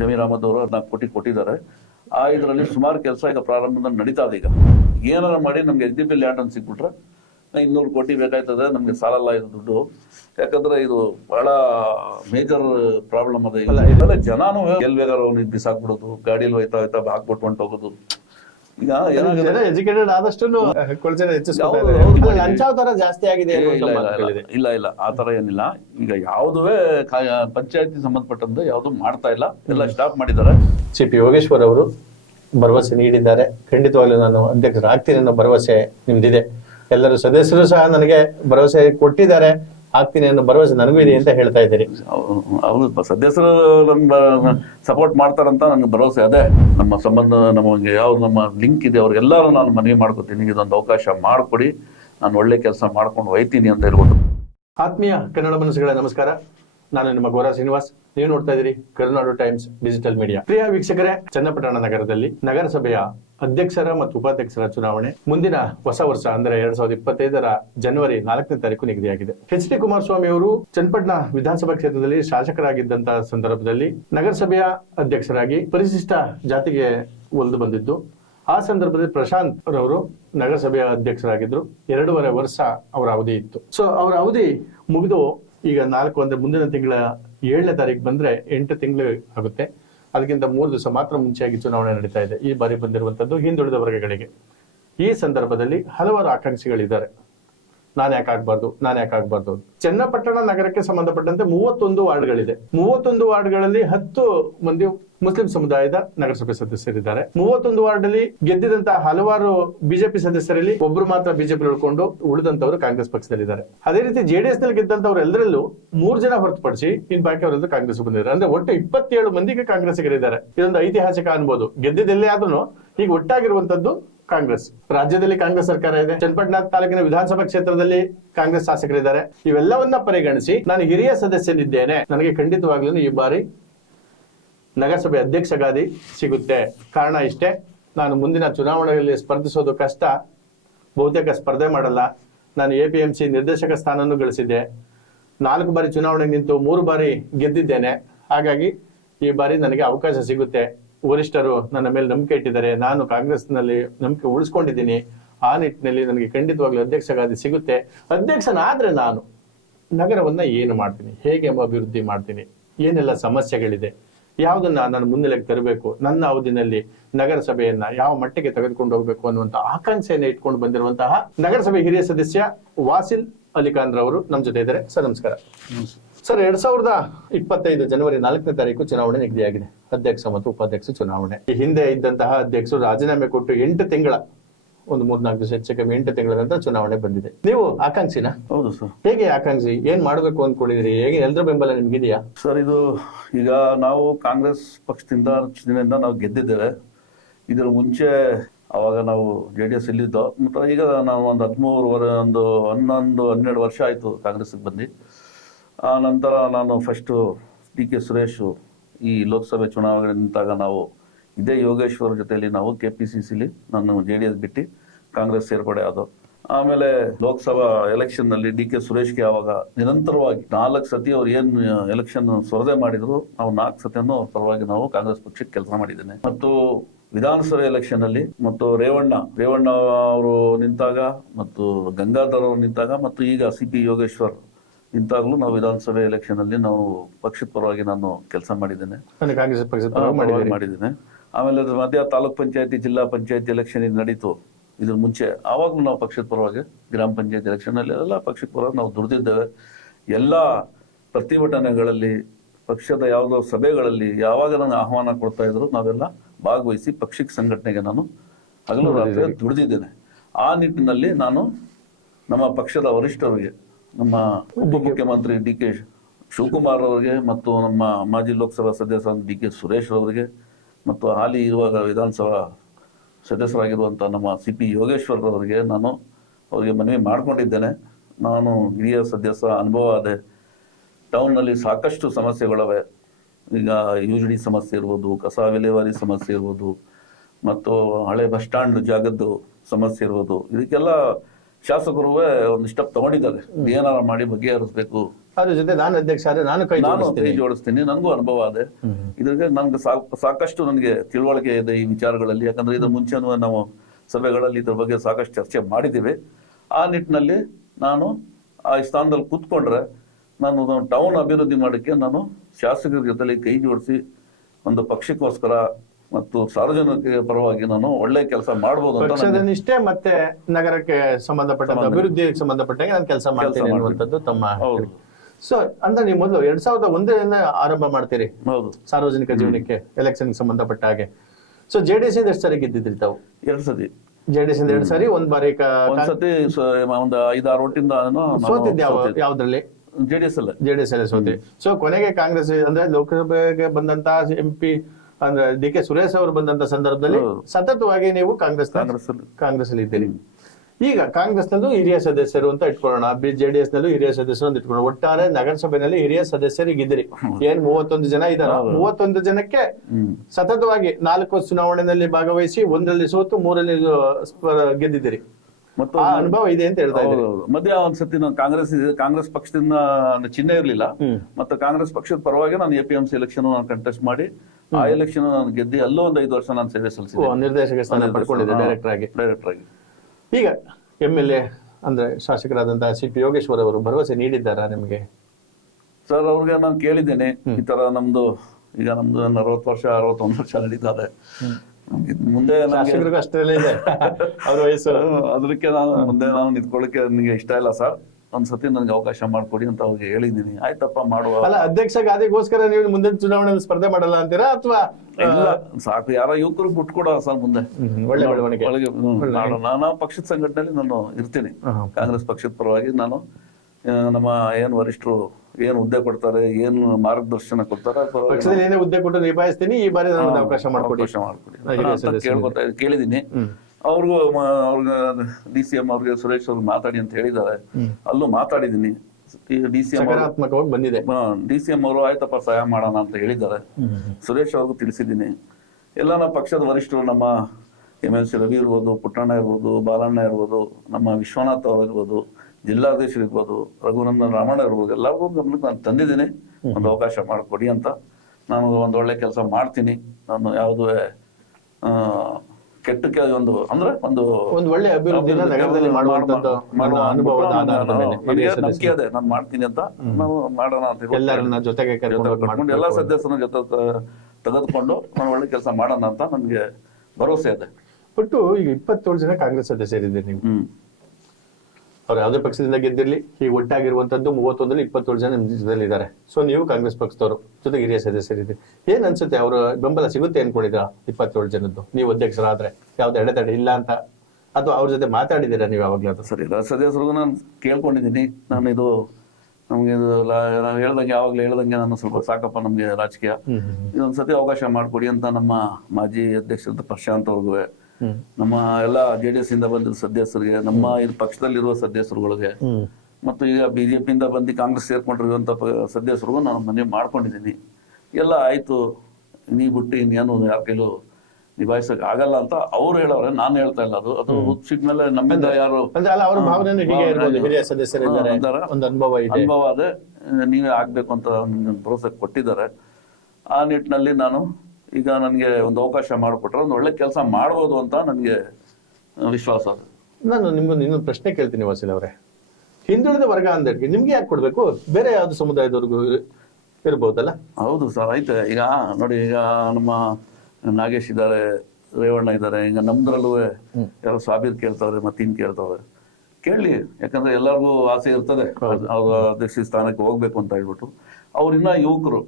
ಜಮೀರ್ ಅಹಮದ್ ಅವರು 14 ಕೋಟಿ ಕೊಟ್ಟಿದ್ದಾರೆ. ಇದರಲ್ಲಿ ಸುಮಾರು ಕೆಲಸ ಈಗ ಪ್ರಾರಂಭದಲ್ಲಿ ನಡೀತಾ ಇದೆ. ಈಗ ಏನಾರ ಮಾಡಿ ನಮ್ಗೆ ಎಕ್ಸಿಬಿ ಲ್ಯಾಂಡ್ ಅಂತ ಸಿಕ್ಬಿಟ್ರೆ 200 ಕೋಟಿ ಬೇಕಾಯ್ತದೆ. ನಮ್ಗೆ ಸಾಲಲ್ಲ ಇದು ದುಡ್ಡು, ಯಾಕಂದ್ರೆ ಇದು ಬಹಳ ಮೇಜರ್ ಪ್ರಾಬ್ಲಮ್ ಅದ. ಇದೆಲ್ಲ ಜನನು ಎಲ್ಬೇಕಾದ್ರೆ ಅವ್ನಿಗೆ ಬಿಸಾಕ್ಬಿಡೋದು, ಗಾಡಿಯಲ್ಲಿ ಹೋಯ್ತಾ ಹಾಕ್ಬಿಟ್ಟು ಹೊಂಟೋಗೋದು. ಈಗ ಎಜುಕೇಟೆಡ್ ಆದಷ್ಟು ಲಂಚಾವತಾರ ಜಾಸ್ತಿ ಆಗಿದೆ. ಇಲ್ಲ ಆ ತರ ಏನಿಲ್ಲ. ಈಗ ಯಾವುದುವೇ ಪಂಚಾಯತಿ ಸಂಬಂಧಪಟ್ಟಂತೆ ಯಾವ್ದು ಮಾಡ್ತಾ ಇಲ್ಲ, ಎಲ್ಲ ಸ್ಟಾಪ್ ಮಾಡಿದ್ದಾರೆ. CP ಯೋಗೇಶ್ವರ್ ಅವರು ಭರವಸೆ ನೀಡಿದ್ದಾರೆ. ಖಂಡಿತವಾಗ್ಲೂ ನಾನು ಅಧ್ಯಕ್ಷರಾಗ್ತೀನಿ ಅನ್ನೋ ಭರವಸೆ ನಿಮ್ದಿದೆ. ಎಲ್ಲರೂ ಸದಸ್ಯರು ಸಹ ನನಗೆ ಭರವಸೆ ಕೊಟ್ಟಿದ್ದಾರೆ, ಆಗ್ತೀನಿ ಅನ್ನೋ ಭರವಸೆ ನನಗೂ ಇದೆ ಅಂತ ಹೇಳ್ತಾ ಇದ್ದೀರಿ. ಹೌದು, ಸದಸ್ಯರು ನಮ್ಗೆ ಸಪೋರ್ಟ್ ಮಾಡ್ತಾರಂತ ನನ್ಗೆ ಭರವಸೆ ಅದೇ. ನಮ್ಮ ಸಂಬಂಧ ನಮಗೆ ಯಾವ್ದು ನಮ್ಮ ಲಿಂಕ್ ಇದೆ ಅವ್ರಿಗೆಲ್ಲರೂ ನಾನು ಮನವಿ ಮಾಡ್ಕೊತೀನಿ, ಇದೊಂದು ಅವಕಾಶ ಮಾಡಿಕೊಡಿ, ನಾನು ಒಳ್ಳೆ ಕೆಲಸ ಮಾಡ್ಕೊಂಡು ಹೋಯ್ತೀನಿ ಅಂತ ಹೇಳ್ಬಿಟ್ಟು. ಆತ್ಮೀಯ ಕನ್ನಡ ಮನಸ್ಸುಗಳ ನಮಸ್ಕಾರ. ನಾನು ನಿಮ್ಮ ಗೋರಾ ಶ್ರೀನಿವಾಸ್. ನೀವು ನೋಡ್ತಾ ಇದ್ದೀರಿ ಕರುನಾಡು ಟೈಮ್ಸ್ ಡಿಜಿಟಲ್ ಮೀಡಿಯಾ. ಪ್ರಿಯ ವೀಕ್ಷಕರೇ, ಚನ್ನಪಟ್ಟಣ ನಗರದಲ್ಲಿ ನಗರಸಭೆಯ ಅಧ್ಯಕ್ಷರ ಮತ್ತು ಉಪಾಧ್ಯಕ್ಷರ ಚುನಾವಣೆ ಮುಂದಿನ ಹೊಸ ವರ್ಷ ಅಂದ್ರೆ 2025ರ ಜನವರಿ 4ನೇ ತಾರೀಕು ನಿಗದಿಯಾಗಿದೆ. HD ಕುಮಾರಸ್ವಾಮಿ ಅವರು ಚನ್ನಪಟ್ಟಣ ವಿಧಾನಸಭಾ ಕ್ಷೇತ್ರದಲ್ಲಿ ಶಾಸಕರಾಗಿದ್ದಂತಹ ಸಂದರ್ಭದಲ್ಲಿ ನಗರಸಭೆಯ ಅಧ್ಯಕ್ಷರಾಗಿ ಪರಿಶಿಷ್ಟ ಜಾತಿಗೆ ಒಲಿದು ಬಂದಿದ್ದು, ಆ ಸಂದರ್ಭದಲ್ಲಿ ಪ್ರಶಾಂತ್ ರವರು ನಗರಸಭೆಯ ಅಧ್ಯಕ್ಷರಾಗಿದ್ರು. 2.5 ವರ್ಷ ಅವರ ಅವಧಿ ಇತ್ತು. ಸೊ ಅವರ ಅವಧಿ ಮುಗಿದು ಈಗ 4 ಅಂದ್ರೆ ಮುಂದಿನ ತಿಂಗಳ 7ನೇ ತಾರೀಕು ಬಂದ್ರೆ 8 ತಿಂಗಳು ಆಗುತ್ತೆ. ಅದಕ್ಕಿಂತ 3 ದಿವಸ ಮಾತ್ರ ಮುಂಚೆಯಾಗಿ ಚುನಾವಣೆ ನಡೀತಾ ಇದೆ. ಈ ಬಾರಿ ಬಂದಿರುವಂತದ್ದು ಹಿಂದುಳಿದ ವರ್ಗಗಳಿಗೆ. ಈ ಸಂದರ್ಭದಲ್ಲಿ ಹಲವಾರು ಆಕಾಂಕ್ಷಿಗಳಿದ್ದಾರೆ. ನಾನು ಯಾಕಾಗ್ಬಾರ್ದು. ಚನ್ನಪಟ್ಟಣ ನಗರಕ್ಕೆ ಸಂಬಂಧಪಟ್ಟಂತೆ 31 ವಾರ್ಡ್ಗಳಿದೆ. 31 ವಾರ್ಡ್ಗಳಲ್ಲಿ 10 ಮಂದಿ ಮುಸ್ಲಿಂ ಸಮುದಾಯದ ನಗರಸಭೆ ಸದಸ್ಯರಿದ್ದಾರೆ. 31 ವಾರ್ಡ್ ಅಲ್ಲಿ ಗೆದ್ದಿದಂತಹ ಹಲವಾರು ಬಿಜೆಪಿ ಸದಸ್ಯರಲ್ಲಿ ಒಬ್ರು ಮಾತ್ರ ಬಿಜೆಪಿ ಉಳ್ಕೊಂಡು ಉಳಿದಂತವರು ಕಾಂಗ್ರೆಸ್ ಪಕ್ಷದಲ್ಲಿದ್ದಾರೆ. ಅದೇ ರೀತಿ JDS ನಲ್ಲಿ ಗೆದ್ದಂತವ್ರು ಎಲ್ಲರಲ್ಲೂ 3 ಜನ ಹೊರತುಪಡಿಸಿ ಇನ್ ಬಾಕಿ ಅವರೆಲ್ಲರೂ ಕಾಂಗ್ರೆಸ್ ಬಂದಿದ್ದಾರೆ. ಅಂದ್ರೆ ಒಟ್ಟು 27 ಮಂದಿಗೆ ಕಾಂಗ್ರೆಸ್ಸಿಗರಿದ್ದಾರೆ. ಇದೊಂದು ಐತಿಹಾಸಿಕ ಅನ್ಬೋದು. ಗೆದ್ದಿದ್ದೆಲ್ಲೇ ಆದ್ರೂ ಈಗ ಒಟ್ಟಾಗಿರುವಂತದ್ದು ಕಾಂಗ್ರೆಸ್. ರಾಜ್ಯದಲ್ಲಿ ಕಾಂಗ್ರೆಸ್ ಸರ್ಕಾರ ಇದೆ. ಚನ್ನಪಟ್ಟಣ ತಾಲೂಕಿನ ವಿಧಾನಸಭಾ ಕ್ಷೇತ್ರದಲ್ಲಿ ಕಾಂಗ್ರೆಸ್ ಶಾಸಕರಿದ್ದಾರೆ. ಇವೆಲ್ಲವನ್ನ ಪರಿಗಣಿಸಿ ನಾನು ಹಿರಿಯ ಸದಸ್ಯನಿದ್ದೇನೆ, ನನಗೆ ಖಂಡಿತವಾಗ್ಲೂ ಈ ಬಾರಿ ನಗರಸಭೆ ಅಧ್ಯಕ್ಷ ಗಾದಿ ಸಿಗುತ್ತೆ. ಕಾರಣ ಇಷ್ಟೇ, ನಾನು ಮುಂದಿನ ಚುನಾವಣೆಯಲ್ಲಿ ಸ್ಪರ್ಧಿಸೋದು ಕಷ್ಟ, ಬಹುತೇಕ ಸ್ಪರ್ಧೆ ಮಾಡಲ್ಲ. ನಾನು APMC ನಿರ್ದೇಶಕ ಸ್ಥಾನವನ್ನು ಗಳಿಸಿದ್ದೆ. 4 ಬಾರಿ ಚುನಾವಣೆಗೆ ನಿಂತು 3 ಬಾರಿ ಗೆದ್ದಿದ್ದೇನೆ. ಹಾಗಾಗಿ ಈ ಬಾರಿ ನನಗೆ ಅವಕಾಶ ಸಿಗುತ್ತೆ. ವರಿಷ್ಠರು ನನ್ನ ಮೇಲೆ ನಂಬಿಕೆ ಇಟ್ಟಿದ್ದಾರೆ. ನಾನು ಕಾಂಗ್ರೆಸ್ನಲ್ಲಿ ನಂಬಿಕೆ ಉಳಿಸ್ಕೊಂಡಿದ್ದೀನಿ. ಆ ನಿಟ್ಟಿನಲ್ಲಿ ನನಗೆ ಖಂಡಿತವಾಗ್ಲೂ ಅಧ್ಯಕ್ಷ ಗಾದಿ ಸಿಗುತ್ತೆ. ಅಧ್ಯಕ್ಷನಾದ್ರೆ ನಾನು ನಗರವನ್ನ ಏನು ಮಾಡ್ತೀನಿ, ಹೇಗೆ ಅಭಿವೃದ್ಧಿ ಮಾಡ್ತೀನಿ, ಏನೆಲ್ಲ ಸಮಸ್ಯೆಗಳಿದೆ, ಯಾವುದನ್ನ ನಾನು ಮುನ್ನೆಲೆಗೆ ತರಬೇಕು, ನನ್ನ ಅವಧಿನಲ್ಲಿ ನಗರಸಭೆಯನ್ನ ಯಾವ ಮಟ್ಟಿಗೆ ತೆಗೆದುಕೊಂಡು ಹೋಗ್ಬೇಕು ಅನ್ನುವಂತ ಆಕಾಂಕ್ಷೆಯನ್ನ ಇಟ್ಕೊಂಡು ಬಂದಿರುವಂತಹ ನಗರಸಭೆ ಹಿರಿಯ ಸದಸ್ಯ ವಾಸಿಲ್ ಅಲಿಖಾನ್ ರವರು ನಮ್ಮ ಜೊತೆ ಇದ್ದಾರೆ. ಸರ್ ನಮಸ್ಕಾರ. ಸರ್, 2025 ಜನವರಿ 4ನೇ ತಾರೀಕು ಚುನಾವಣೆ ನಿಗದಿಯಾಗಿದೆ, ಅಧ್ಯಕ್ಷ ಮತ್ತು ಉಪಾಧ್ಯಕ್ಷ ಚುನಾವಣೆ. ಈ ಹಿಂದೆ ಇದ್ದಂತಹ ಅಧ್ಯಕ್ಷರು ರಾಜೀನಾಮೆ ಕೊಟ್ಟು 8 ತಿಂಗಳ, ಒಂದು 3-4 ದಿವಸ ಹೆಚ್ಚು ಕಮ್ಮಿ 8 ತಿಂಗಳ ನಂತರ ಚುನಾವಣೆ ಬಂದಿದೆ. ನೀವು ಆಕಾಂಕ್ಷಿನ? ಹೌದು ಸರ್. ಹೇಗೆ ಆಕಾಂಕ್ಷಿ, ಏನ್ ಮಾಡ್ಬೇಕು ಅನ್ಕೊಂಡಿದ್ರಿ, ಹೇಗೆ ಎಲ್ಲರ ಬೆಂಬಲ ನಿಮ್ಗಿದೆಯಾ? ಸರ್, ಇದು ಈಗ ನಾವು ಕಾಂಗ್ರೆಸ್ ಪಕ್ಷದಿಂದ ನಾವು ಗೆದ್ದಿದ್ದೇವೆ. ಇದರ ಮುಂಚೆ ಅವಾಗ ನಾವು JDS ಇಲ್ಲಿದ್ದೋ. ಮತ್ತು ಈಗ ನಾವು ಒಂದು 11-12 ವರ್ಷ ಆಯ್ತು ಕಾಂಗ್ರೆಸ್ಗೆ ಬಂದು. ಆ ನಂತರ ನಾನು ಫಸ್ಟು DK ಸುರೇಶ್ ಈ ಲೋಕಸಭೆ ಚುನಾವಣೆ ನಿಂತಾಗ ನಾವು ಇದೇ ಯೋಗೇಶ್ವರ್ ಜೊತೆಯಲ್ಲಿ ನಾವು KPCCಲಿ ನಾನು JDS ಬಿಟ್ಟು ಕಾಂಗ್ರೆಸ್ ಸೇರ್ಪಡೆ ಆದವು. ಆಮೇಲೆ ಲೋಕಸಭಾ ಎಲೆಕ್ಷನ್ ನಲ್ಲಿ ಡಿ ಕೆ ಸುರೇಶ್ಗೆ ಅವಾಗ ನಿರಂತರವಾಗಿ 4 ಸತಿ ಅವ್ರು ಏನ್ ಎಲೆಕ್ಷನ್ ಸ್ಪರ್ಧೆ ಮಾಡಿದ್ರು ನಾವು 4 ಸತಿಯನ್ನು ಅವ್ರ ಪರವಾಗಿ ನಾವು ಕಾಂಗ್ರೆಸ್ ಪಕ್ಷಕ್ಕೆ ಕೆಲಸ ಮಾಡಿದ್ದೇನೆ. ಮತ್ತು ವಿಧಾನಸಭೆ ಎಲೆಕ್ಷನ್ ಅಲ್ಲಿ ಮತ್ತು ರೇವಣ್ಣ ಅವರು ನಿಂತಾಗ ಮತ್ತು ಗಂಗಾಧರ್ ಅವರು ನಿಂತಾಗ ಮತ್ತು ಈಗ CP ಯೋಗೇಶ್ವರ್ ನಿಂತಾಗಲೂ ನಾವು ವಿಧಾನಸಭೆ ಎಲೆಕ್ಷನ್ ಅಲ್ಲಿ ನಾವು ಪಕ್ಷದ ಪರವಾಗಿ ನಾನು ಕೆಲಸ ಮಾಡಿದ್ದೇನೆ, ಕಾಂಗ್ರೆಸ್ ಪಕ್ಷದ ಪರವಾಗಿ ಮಾಡಿದ್ದೇನೆ. ಆಮೇಲೆ ಅದ್ರ ಮಧ್ಯ ತಾಲೂಕ್ ಪಂಚಾಯತಿ ಜಿಲ್ಲಾ ಪಂಚಾಯತಿ ಎಲೆಕ್ಷನ್ ನಡೀತು. ಇದ್ರ ಮುಂಚೆ ಆವಾಗಲೂ ನಾವು ಪಕ್ಷದ ಪರವಾಗಿ ಗ್ರಾಮ ಪಂಚಾಯತ್ ಎಲೆಕ್ಷನ್ ಅಲ್ಲಿ ಎಲ್ಲ ಪಕ್ಷದ ಪರವಾಗಿ ನಾವು ದುಡಿದಿದ್ದೇವೆ. ಎಲ್ಲ ಪ್ರತಿಭಟನೆಗಳಲ್ಲಿ ಪಕ್ಷದ ಯಾವುದೋ ಸಭೆಗಳಲ್ಲಿ ಯಾವಾಗ ನನಗೆ ಆಹ್ವಾನ ಕೊಡ್ತಾ ಇದ್ರು ನಾವೆಲ್ಲ ಭಾಗವಹಿಸಿ ಪಕ್ಷಕ್ಕೆ ಸಂಘಟನೆಗೆ ನಾನು ಹಗಲು ರಾತ್ರಿ ದುಡಿದಿದ್ದೇನೆ. ಆ ನಿಟ್ಟಿನಲ್ಲಿ ನಾನು ನಮ್ಮ ಪಕ್ಷದ ವರಿಷ್ಠರಿಗೆ, ನಮ್ಮ ಉಪಮುಖ್ಯಮಂತ್ರಿ DK ಶಿವಕುಮಾರ್ ಅವರಿಗೆ ಮತ್ತು ನಮ್ಮ ಮಾಜಿ ಲೋಕಸಭಾ ಸದಸ್ಯ DK ಸುರೇಶ್ ಅವರಿಗೆ ಮತ್ತು ಹಾಲಿ ಇರುವಾಗ ವಿಧಾನಸಭಾ ಸದಸ್ಯರಾಗಿರುವಂಥ ನಮ್ಮ CP ಯೋಗೇಶ್ವರ್ ಅವರಿಗೆ ನಾನು ಅವರಿಗೆ ಮನವಿ ಮಾಡ್ಕೊಂಡಿದ್ದೇನೆ. ನಾನು ಹಿರಿಯ ಸದಸ್ಯ ಅನುಭವ ಅದೇ, ಟೌನ್ನಲ್ಲಿ ಸಾಕಷ್ಟು ಸಮಸ್ಯೆಗಳವೆ. ಈಗ UGD ಸಮಸ್ಯೆ ಇರ್ಬೋದು, ಕಸ ವಿಲೇವಾರಿ ಸಮಸ್ಯೆ ಇರ್ಬೋದು, ಮತ್ತು ಹಳೆ ಬಸ್ ಸ್ಟ್ಯಾಂಡ್ ಜಾಗದ್ದು ಸಮಸ್ಯೆ ಇರ್ಬೋದು. ಇದಕ್ಕೆಲ್ಲ ಶಾಸಕರು ಒಂದು ಸ್ಟೆಪ್ ತಗೊಂಡಿದ್ದಾರೆ. ಏನಾರ ಮಾಡಿ ಬಗೆಹರಿಸಬೇಕು. ಅದ್ರ ಜೊತೆ ನಾನು ಅಧ್ಯಕ್ಷ ಆದ್ರೆ ನಾನು ಕೈ ಜೋಡಿಸ್ತೀನಿ. ನನಗೂ ಅನುಭವ ಇದೆ ಇದ್ರಿಗೆ. ನನ್ಗೆ ಸಾಕಷ್ಟು ನನಗೆ ತಿಳುವಳಿಕೆ ಇದೆ ಈ ವಿಚಾರಗಳಲ್ಲಿ. ಯಾಕಂದ್ರೆ ಇದ್ರ ಮುಂಚೆನೂ ನಾವು ಸಭೆಗಳಲ್ಲಿ ಇದ್ರ ಬಗ್ಗೆ ಸಾಕಷ್ಟು ಚರ್ಚೆ ಮಾಡಿದ್ದೀವಿ. ಆ ನಿಟ್ಟಿನಲ್ಲಿ ನಾನು ಆ ಸ್ಥಾನದಲ್ಲಿ ಕೂತ್ಕೊಂಡ್ರೆ ನಾನು ಟೌನ್ ಅಭಿವೃದ್ಧಿ ಮಾಡಕ್ಕೆ ನಾನು ಶಾಸಕರ ಜೊತೆಲಿ ಕೈ ಜೋಡಿಸಿ ಒಂದು ಪಕ್ಷಕ್ಕೋಸ್ಕರ ಮತ್ತು ಸಾರ್ವಜನಿಕ ಪರವಾಗಿ ನಾನು ಒಳ್ಳೆ ಕೆಲಸ ಮಾಡಬಹುದು ಅಂತ ನಿಷ್ಠೆ ಮತ್ತೆ ನಗರಕ್ಕೆ ಸಂಬಂಧಪಟ್ಟ ಅಭಿವೃದ್ಧಿಗೆ ಸಂಬಂಧಪಟ್ಟಾಗ ನಾನು ಕೆಲಸ ಮಾಡ್ತೇನೆ ಅನ್ನುವಂಥದ್ದು ತಮ್ಮ. ಸೊ ಅಂದ್ರೆ ನೀವು ಮೊದಲು 2001 ಆರಂಭ ಮಾಡ್ತೀರಿ ಸಾರ್ವಜನಿಕ ಜೀವನಕ್ಕೆ ಎಲೆಕ್ಷನ್ ಸಂಬಂಧಪಟ್ಟ ಹಾಗೆ. ಸೊ JDS ಇಂದ ಎಷ್ಟು ಸರಿ ಗೆದ್ದಿದ್ರಿ ತಾವು? 2 ಸತಿ. JDS ಇಂದ 2 ಸರಿ, ಒಂದ್ ಬಾರಿ ಒಂದ್ಸತಿ ಒಂದು 5-6 ಒಟ್ಟಿಂದ ಸೋತಿದ್ದೆ. ಯಾವ್ದ್ರಲ್ಲಿ? JDS ಅಲ್ಲೇ ಸೋತಿ. ಸೊ ಕೊನೆಗೆ ಕಾಂಗ್ರೆಸ್ ಅಂದ್ರೆ ಲೋಕಸಭೆಗೆ ಬಂದಂತ MP ಅಂದ್ರೆ DK ಸುರೇಶ್ ಅವರು ಬಂದಂತ ಸಂದರ್ಭದಲ್ಲಿ ಸತತವಾಗಿ ನೀವು ಕಾಂಗ್ರೆಸ್ ಅಲ್ಲಿ ಇದ್ದೀರಿ. ಈಗ ಕಾಂಗ್ರೆಸ್ ನಲ್ಲೂ ಹಿರಿಯ ಸದಸ್ಯರು ಅಂತ ಇಟ್ಕೊಳ್ಳೋಣ, JDS ನಲ್ಲೂ ಹಿರಿಯ ಸದಸ್ಯರು ಅಂತ ಇಟ್ಕೊಳ್ಳೋಣ. ಒಟ್ಟಾರೆ ನಗರಸಭೆಯಲ್ಲಿ ಹಿರಿಯ ಸದಸ್ಯರಿಗಿದ್ದೀರಿ. ಏನ್ 31 ಜನ ಇದಾರ, 31 ಜನಕ್ಕೆ ಸತತವಾಗಿ 4 ಚುನಾವಣೆಯಲ್ಲಿ ಭಾಗವಹಿಸಿ 1ರಲ್ಲಿ ಸೋತು 3ರಲ್ಲಿ ಗೆದ್ದಿದ್ದೀರಿ. ಮತ್ತು ಅನುಭವ ಇದೆ ಅಂತ ಹೇಳ್ತಾ ಇದ್ದಾರೆ. ಮಧ್ಯ ಒಂದ್ಸತಿ ನಾನು ಕಾಂಗ್ರೆಸ್ ಪಕ್ಷದಿಂದ ಚಿಹ್ನೆ ಇರ್ಲಿಲ್ಲ. ಮತ್ತೆ ಕಾಂಗ್ರೆಸ್ ಪಕ್ಷದ ಪರವಾಗಿ ನಾನು APMC ಎಲೆಕ್ಷನ್ ನಾನು ಕಂಟೆಸ್ಟ್ ಮಾಡಿ ಆ ಎಲೆಕ್ಷನ್ ನಾನು ಗೆದ್ದಿ ಅಲ್ಲೂ ಒಂದು 5 ವರ್ಷ ನಾನು ಸೇವೆ ಸಲ್ಲಿಸಿದೆ. ನಿರ್ದೇಶಕ ಸ್ಥಾನ ಪಡ್ಕೊಂಡಿದ್ದೆ ಡೈರೆಕ್ಟರ್ ಆಗಿ. ಈಗ MLA ಅಂದ್ರೆ ಶಾಸಕರಾದಂತಹ CP ಯೋಗೇಶ್ವರ್ ಅವರು ಭರವಸೆ ನೀಡಿದ್ದಾರಾ ನಿಮಗೆ? ಸರ್, ಅವ್ರಿಗೆ ನಾನು ಕೇಳಿದ್ದೇನೆ, ಈ ತರ ನಮ್ದು 40 ವರ್ಷ 61 ವರ್ಷ ನಡೀತಾರೆ, ಮುಂದೆ ಅಷ್ಟೆಲ್ಲ ಇದೆ ಅವ್ರ ವಯಸ್ಸು, ಅದಕ್ಕೆ ಮುಂದೆ ನಾನು ನಿಂತ್ಕೊಳ್ಳಿಕ್ಕೆ ನನಗೆ ಇಷ್ಟ ಇಲ್ಲ ಸರ್, ಒಂದ್ಸತಿ ನನ್ಗೆ ಅವಕಾಶ ಮಾಡ್ಕೊಡಿ ಅಂತ ಅವ್ರಿಗೆ ಹೇಳಿದ್ದೀನಿ. ಆಯ್ತಪ್ಪ ಮಾಡುವ. ಅಲ್ಲ, ಅಧ್ಯಕ್ಷ ಗಾದಿಗೋಸ್ಕರ ನೀವು ಮುಂದಿನ ಚುನಾವಣೆಯಲ್ಲಿ ಸ್ಪರ್ಧೆ ಮಾಡಲ್ಲ ಅಂತೀರಾ ಅಥವಾ ಇಲ್ಲ ಸಾಕು ಯಾರೋ ಯುವಕರು ಬಿಟ್ಕೊಡೋ ಸರ್ ಮುಂದೆ ಒಳ್ಳೆ ಬೆಳವಣಿಗೆ ನಾನು ಪಕ್ಷದ ಸಂಘಟನೆಯಲ್ಲಿ ನಾನು ಇರ್ತೀನಿ. ಕಾಂಗ್ರೆಸ್ ಪಕ್ಷದ ಪರವಾಗಿ ನಾನು ನಮ್ಮ ಏನ್ ವರಿಷ್ಠರು ಏನ್ ಹುದ್ದೆ ಕೊಡ್ತಾರೆ, ಏನ್ ಮಾರ್ಗದರ್ಶನ ಕೊಡ್ತಾರೆ, ಪಕ್ಷದಲ್ಲಿ ಏನೇ ಹುದ್ದೆ ಕೊಟ್ಟು ನಿಭಾಯಿಸ್ತೀನಿ, ಈ ಬಾರಿ ನನಗೆ ಅವಕಾಶ ಮಾಡ್ಕೊಡಿ ಕೇಳಿದೀನಿ. ಅವ್ರಿಗೂ DCM ಅವ್ರಿಗೆ ಸುರೇಶ್ ಅವ್ರಿಗೆ ಮಾತಾಡಿ ಅಂತ ಹೇಳಿದ್ದಾರೆ. ಅಲ್ಲೂ ಮಾತಾಡಿದೀನಿ. ಬಂದಿದೆ. DCM ಅವರು ಆಯ್ತಪ್ಪ ಸಹಾಯ ಮಾಡೋಣ ಅಂತ ಹೇಳಿದ್ದಾರೆ. ಸುರೇಶ್ ಅವ್ರಿಗೂ ತಿಳಿಸಿದ್ದೀನಿ. ಎಲ್ಲ ನಮ್ಮ ಪಕ್ಷದ ವರಿಷ್ಠರು, ನಮ್ಮ MLC ರವಿ ಇರ್ಬೋದು, ಪುಟ್ಟಣ್ಣ ಇರ್ಬೋದು, ಬಾಲಣ್ಣ ಇರ್ಬೋದು, ನಮ್ಮ ವಿಶ್ವನಾಥ್ ಅವ್ರು ಇರ್ಬೋದು, ಜಿಲ್ಲಾಧೀಶರು ಇರ್ಬೋದು, ರಘುನಂದನ್ ರಾಮಣ್ಣ ಇರ್ಬೋದು, ಎಲ್ಲರಿಗೂ ಗಮನಕ್ಕೆ ನಾನು ತಂದಿದ್ದೀನಿ. ಒಂದು ಅವಕಾಶ ಮಾಡಿಕೊಡಿ ಅಂತ. ನಾನು ಒಂದು ಒಳ್ಳೆ ಕೆಲಸ ಮಾಡ್ತೀನಿ. ನಾನು ಯಾವುದೇ ಕೆಟ್ಟ ಒಂದು ಅಂದ್ರೆ ಒಂದು ಒಳ್ಳೆ ಅಭಿವೃದ್ಧಿ ನಂಬಿಕೆ ಇದೆ, ನಾನು ಮಾಡ್ತೀನಿ ಅಂತ. ನಾವು ಮಾಡೋಣ ಅಂತ ಎಲ್ಲರನ್ನ ಜೊತೆಗೆ ಕರ್ಕೊಂಡು ಎಲ್ಲ ಸದಸ್ಯರ ಜೊತೆ ತೆಗೆದುಕೊಂಡು ನಾನು ಒಳ್ಳೆ ಕೆಲಸ ಮಾಡೋಣ ಅಂತ ನನಗೆ ಭರವಸೆ ಇದೆ. ಒಟ್ಟು ಈಗ 27 ಜನ ಕಾಂಗ್ರೆಸ್ ಸದಸ್ಯರಿದ್ದೀರಿ ನೀವು. ಅವ್ರು ಯಾವುದೇ ಪಕ್ಷದಿಂದ ಗೆದ್ದಿರ್ಲಿ, ಈಗ ಒಟ್ಟಾಗಿರುವಂತದ್ದು 31ರಲ್ಲಿ 27 ಜನ ನಿಮ್ ಜೊತೆಲಿ ಇದ್ದಾರೆ. ಸೊ ನೀವು ಕಾಂಗ್ರೆಸ್ ಪಕ್ಷದವರು ಜೊತೆಗೆ ಹಿರಿಯ ಸದಸ್ಯರಿದ್ದೀರಿ. ಏನ್ ಅನ್ಸುತ್ತೆ, ಅವ್ರ ಬೆಂಬಲ ಸಿಗುತ್ತೆ ಅನ್ಕೊಂಡಿದ್ರ 27 ಜನದ್ದು? ನೀವು ಅಧ್ಯಕ್ಷರಾದ್ರೆ ಯಾವ್ದು ಅಡೆತಡೆ ಇಲ್ಲ ಅಂತ, ಅಥವಾ ಅವ್ರ ಜೊತೆ ಮಾತಾಡಿದ್ದೀರಾ ನೀವು ಯಾವಾಗ್ಲಾದ್ರು? ಸರಿ, ಸದಸ್ಯರಿಗೂ ನಾನು ಕೇಳ್ಕೊಂಡಿದ್ದೀನಿ. ನಾನು ಇದು ನಮ್ಗೆ ನಾವು ಹೇಳ್ದಂಗೆ ನಾನು ಸ್ವಲ್ಪ ಸಾಕಪ್ಪ ನಮ್ಗೆ ರಾಜಕೀಯ, ಇದೊಂದ್ಸತಿ ಅವಕಾಶ ಮಾಡ್ಕೊಡಿ ಅಂತ ನಮ್ಮ ಮಾಜಿ ಅಧ್ಯಕ್ಷರಾದ ಪ್ರಶಾಂತ್ ಅವ್ರಿಗೂ, ನಮ್ಮ ಎಲ್ಲ JDS ಇಂದ ಬಂದಿರೋ ಸದಸ್ಯರಿಗೆ, ನಮ್ಮ ಇದು ಪಕ್ಷದಲ್ಲಿರುವ ಸದಸ್ಯರುಗಳಿಗೆ, ಮತ್ತು ಈಗ BJP ಇಂದ ಬಂದು ಕಾಂಗ್ರೆಸ್ ಸೇರ್ಕೊಂಡಿರುವಂತ ಸದಸ್ಯರಿಗೂ ನಾನು ಮನವಿ ಮಾಡ್ಕೊಂಡಿದ್ದೀನಿ. ಎಲ್ಲ ಆಯ್ತು, ನೀ ಬಿಟ್ಟು ಇನ್ನೇನು ಯಾರ ಕೈಲೂ ನಿಭಾಯಿಸಕ್ ಆಗಲ್ಲ ಅಂತ ಅವ್ರು ಹೇಳವ್ರೆ, ನಾನು ಹೇಳ್ತಾ ಇಲ್ಲ. ಅದು ಸಿಗ್ಮೇಲೆ ನಮ್ಮಿಂದ ಯಾರು ಅಂದ್ರೆ ಅಲ್ಲ, ಅವ್ರ ಭಾವನೆ ಹೀಗೆ ಇರ್ಬೋದು, ಹಿರಿಯ ಸದಸ್ಯರಿದ್ದಾರೆ, ಒಂದು ಅನುಭವ ಇದೆ, ಅನುಭವ ಅದೇ ನೀವೇ ಆಗ್ಬೇಕು ಅಂತ ಭರವಸೆ ಕೊಟ್ಟಿದ್ದಾರೆ. ಆ ನಿಟ್ಟಿನಲ್ಲಿ ನಾನು ಈಗ ನನಗೆ ಒಂದು ಅವಕಾಶ ಮಾಡಿಕೊಟ್ರೆ ಒಂದು ಒಳ್ಳೆ ಕೆಲಸ ಮಾಡ್ಬೋದು ಅಂತ ನನಗೆ ವಿಶ್ವಾಸ ಅದು. ನಾನು ನಿಮ್ಗೊಂದು ಇನ್ನೊಂದು ಪ್ರಶ್ನೆ ಕೇಳ್ತೀನಿ ವಸೀಲ್ ಅವರೇ. ಹಿಂದುಳಿದ ವರ್ಗ ಅಂದಕ್ಕೆ ನಿಮ್ಗೆ ಯಾಕೆ ಕೊಡ್ಬೇಕು? ಬೇರೆ ಯಾವ್ದು ಸಮುದಾಯದವ್ರಿಗೂ ಇರ್ಬೋದಲ್ಲ? ಹೌದು ಸರ್, ಐತೆ. ಈಗ ನೋಡಿ, ಈಗ ನಮ್ಮ ನಾಗೇಶ್ ಇದ್ದಾರೆ, ರೇವಣ್ಣ ಇದ್ದಾರೆ, ಈಗ ನಮ್ದ್ರಲ್ಲೂ ಯಾರೋ ಸಾಬೀರ್ ಕೇಳ್ತಾವ್ರೆ, ಮತ್ತಿನ್ ಕೇಳ್ತಾವ್ರೆ. ಕೇಳಲಿ, ಯಾಕಂದ್ರೆ ಎಲ್ಲರಿಗೂ ಆಸೆ ಇರ್ತದೆ ಅವ್ರ ಅಧ್ಯಕ್ಷ ಸ್ಥಾನಕ್ಕೆ ಹೋಗ್ಬೇಕು ಅಂತ ಹೇಳ್ಬಿಟ್ಟು. ಅವ್ರಿನ್ನ ಯುವಕರು,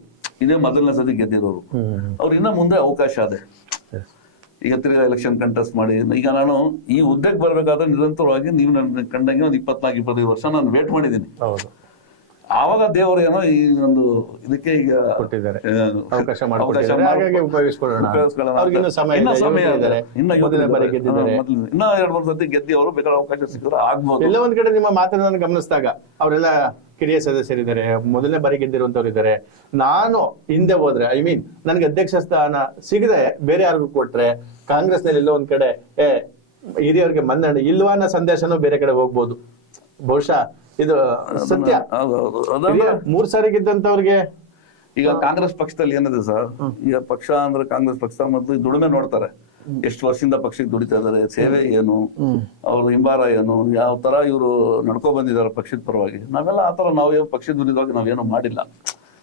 ಇದೇ ಮೊದಲನೇ ಸತಿ ಗೆದ್ದಿರೋರು, ಅವ್ರು ಇನ್ನ ಮುಂದೆ ಅವಕಾಶ ಅದೇ. ಈಗ ತಿರ್ಗಾ ಎಲೆಕ್ಷನ್ ಕಂಟೆಸ್ಟ್ ಮಾಡಿ, ಈಗ ನಾನು ಈ ಹುದ್ದೆಗೆ ಬರ್ಬೇಕಾದ್ರೆ ನಿರಂತರವಾಗಿ ನೀವು ನನ್ನ ಕಂಡಂಗೆ ಒಂದು 24-25 ವರ್ಷ ನಾನು ವೇಟ್ ಮಾಡಿದ್ದೀನಿ. ಆವಾಗ ದೇವರು ಏನೋ ಈ ಒಂದು ಇದಕ್ಕೆ ಈಗ ಕೊಟ್ಟಿದ್ದಾರೆ, ಅವಕಾಶ ಇನ್ನ 2-3 ಸತಿ ಗೆದ್ದಿ ಅವರು ಬೇಕಾದ್ರೆ ಅವಕಾಶ ಸಿಕ್ಕಿದ್ರೆ ಆಗ್ಬೋದು. ಎಲ್ಲ ಒಂದ್ ಕಡೆ ನಿಮ್ಮ ಮಾತನ್ನ ಗಮನಿಸಿದಾಗ ಅವರೆಲ್ಲ ಕಿರಿಯ ಸದಸ್ಯರಿದ್ದಾರೆ, ಮೊದಲನೇ ಬಾರಿ ಗೆದ್ದಿರುವಂತವ್ರು ಇದ್ದಾರೆ. ನಾನು ಹಿಂದೆ ಹೋದ್ರೆ, ಐ ಮೀನ್ ನನ್ಗೆ ಅಧ್ಯಕ್ಷ ಸ್ಥಾನ ಸಿಗದೆ ಬೇರೆ ಯಾರಿಗೂ ಕೊಟ್ರೆ ಕಾಂಗ್ರೆಸ್ ನಲ್ಲಿ ಎಲ್ಲೋ ಒಂದ್ ಕಡೆ ಹಿರಿಯವ್ರಿಗೆ ಮನ್ನಣೆ ಇಲ್ವಾ ಅನ್ನೋ ಸಂದೇಶನೂ ಬೇರೆ ಕಡೆ ಹೋಗ್ಬೋದು. ಬಹುಶಃ ಇದು ಸತ್ಯ. 3 ಸಾರಿ ಗೆದ್ದಂತವ್ರಿಗೆ ಈಗ ಕಾಂಗ್ರೆಸ್ ಪಕ್ಷದಲ್ಲಿ ಏನಿದೆ ಸರ್, ಈಗ ಪಕ್ಷ ಅಂದ್ರೆ ಕಾಂಗ್ರೆಸ್ ಪಕ್ಷ ಮೊದಲು ದುಡಿಮೆ ನೋಡ್ತಾರೆ, ಎಷ್ಟು ವರ್ಷದಿಂದ ಪಕ್ಷಕ್ಕೆ ದುಡಿತಾ ಇದಾರೆ, ಸೇವೆ ಏನು, ಅವ್ರ ಹಿಂಬಾರ ಏನು, ಯಾವ ತರ ಇವರು ನಡ್ಕೊ ಬಂದಿದ್ದಾರೆ ಪಕ್ಷದ ಪರವಾಗಿ. ನಾವೆಲ್ಲ ಆತರ ನಾವು ಪಕ್ಷದ ವಿರುದ್ಧವಾಗಿ ನಾವೇನು ಮಾಡಿಲ್ಲ.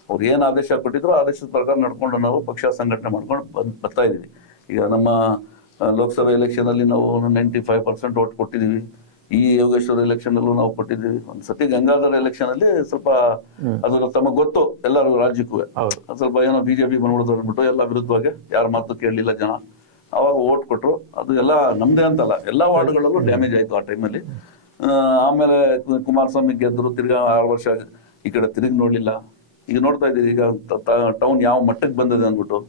ಅವ್ರು ಏನ್ ಆದೇಶ ಕೊಟ್ಟಿದ್ರು ಆದೇಶದ ಪ್ರಕಾರ ನಡ್ಕೊಂಡು ನಾವು ಪಕ್ಷ ಸಂಘಟನೆ ಮಾಡ್ಕೊಂಡು ಬರ್ತಾ ಇದೀವಿ. ಈಗ ನಮ್ಮ ಲೋಕಸಭೆ ಎಲೆಕ್ಷನ್ ಅಲ್ಲಿ ನಾವು 95% ಓಟ್ ಕೊಟ್ಟಿದೀವಿ. ಈ ಯೋಗೇಶ್ವರ ಎಲೆಕ್ಷನ್ ಅಲ್ಲೂ ನಾವು ಕೊಟ್ಟಿದ್ದೀವಿ. ಒಂದ್ಸತಿ ಗಂಗಾಧರ ಎಲೆಕ್ಷನ್ ಅಲ್ಲಿ ಸ್ವಲ್ಪ ಅದು ತಮಗೆ ಗೊತ್ತು ಎಲ್ಲರಿಗೂ, ರಾಜ್ಯಕ್ಕೂ ಸ್ವಲ್ಪ ಏನೋ ಬಿಜೆಪಿ ಬಂದ್ಬಿಡ್ತು ಅಂದ್ಬಿಟ್ಟು ಎಲ್ಲ ವಿರುದ್ಧವಾಗಿ ಯಾರ ಮಾತು ಕೇಳಲಿಲ್ಲ ಜನ, ಅವಾಗ ಓಟ್ ಕೊಟ್ರು. ಅದು ಎಲ್ಲ ನಮ್ದೇ ಅಂತಲ್ಲ, ಎಲ್ಲಾ ವಾರ್ಡ್ಗಳಲ್ಲೂ ಡ್ಯಾಮೇಜ್ ಆಯ್ತು ಆ ಟೈಮಲ್ಲಿ. ಆಮೇಲೆ ಕುಮಾರಸ್ವಾಮಿ ಗೆದ್ರು, ತಿರ್ಗಾ 6 ವರ್ಷ ಈ ಕಡೆ ತಿರುಗಿ ನೋಡ್ಲಿಲ್ಲ. ಈಗ ನೋಡ್ತಾ ಇದೀವಿ ಈಗ ಟೌನ್ ಯಾವ ಮಟ್ಟಕ್ಕೆ ಬಂದಿದೆ ಅಂದ್ಬಿಟ್ಟು.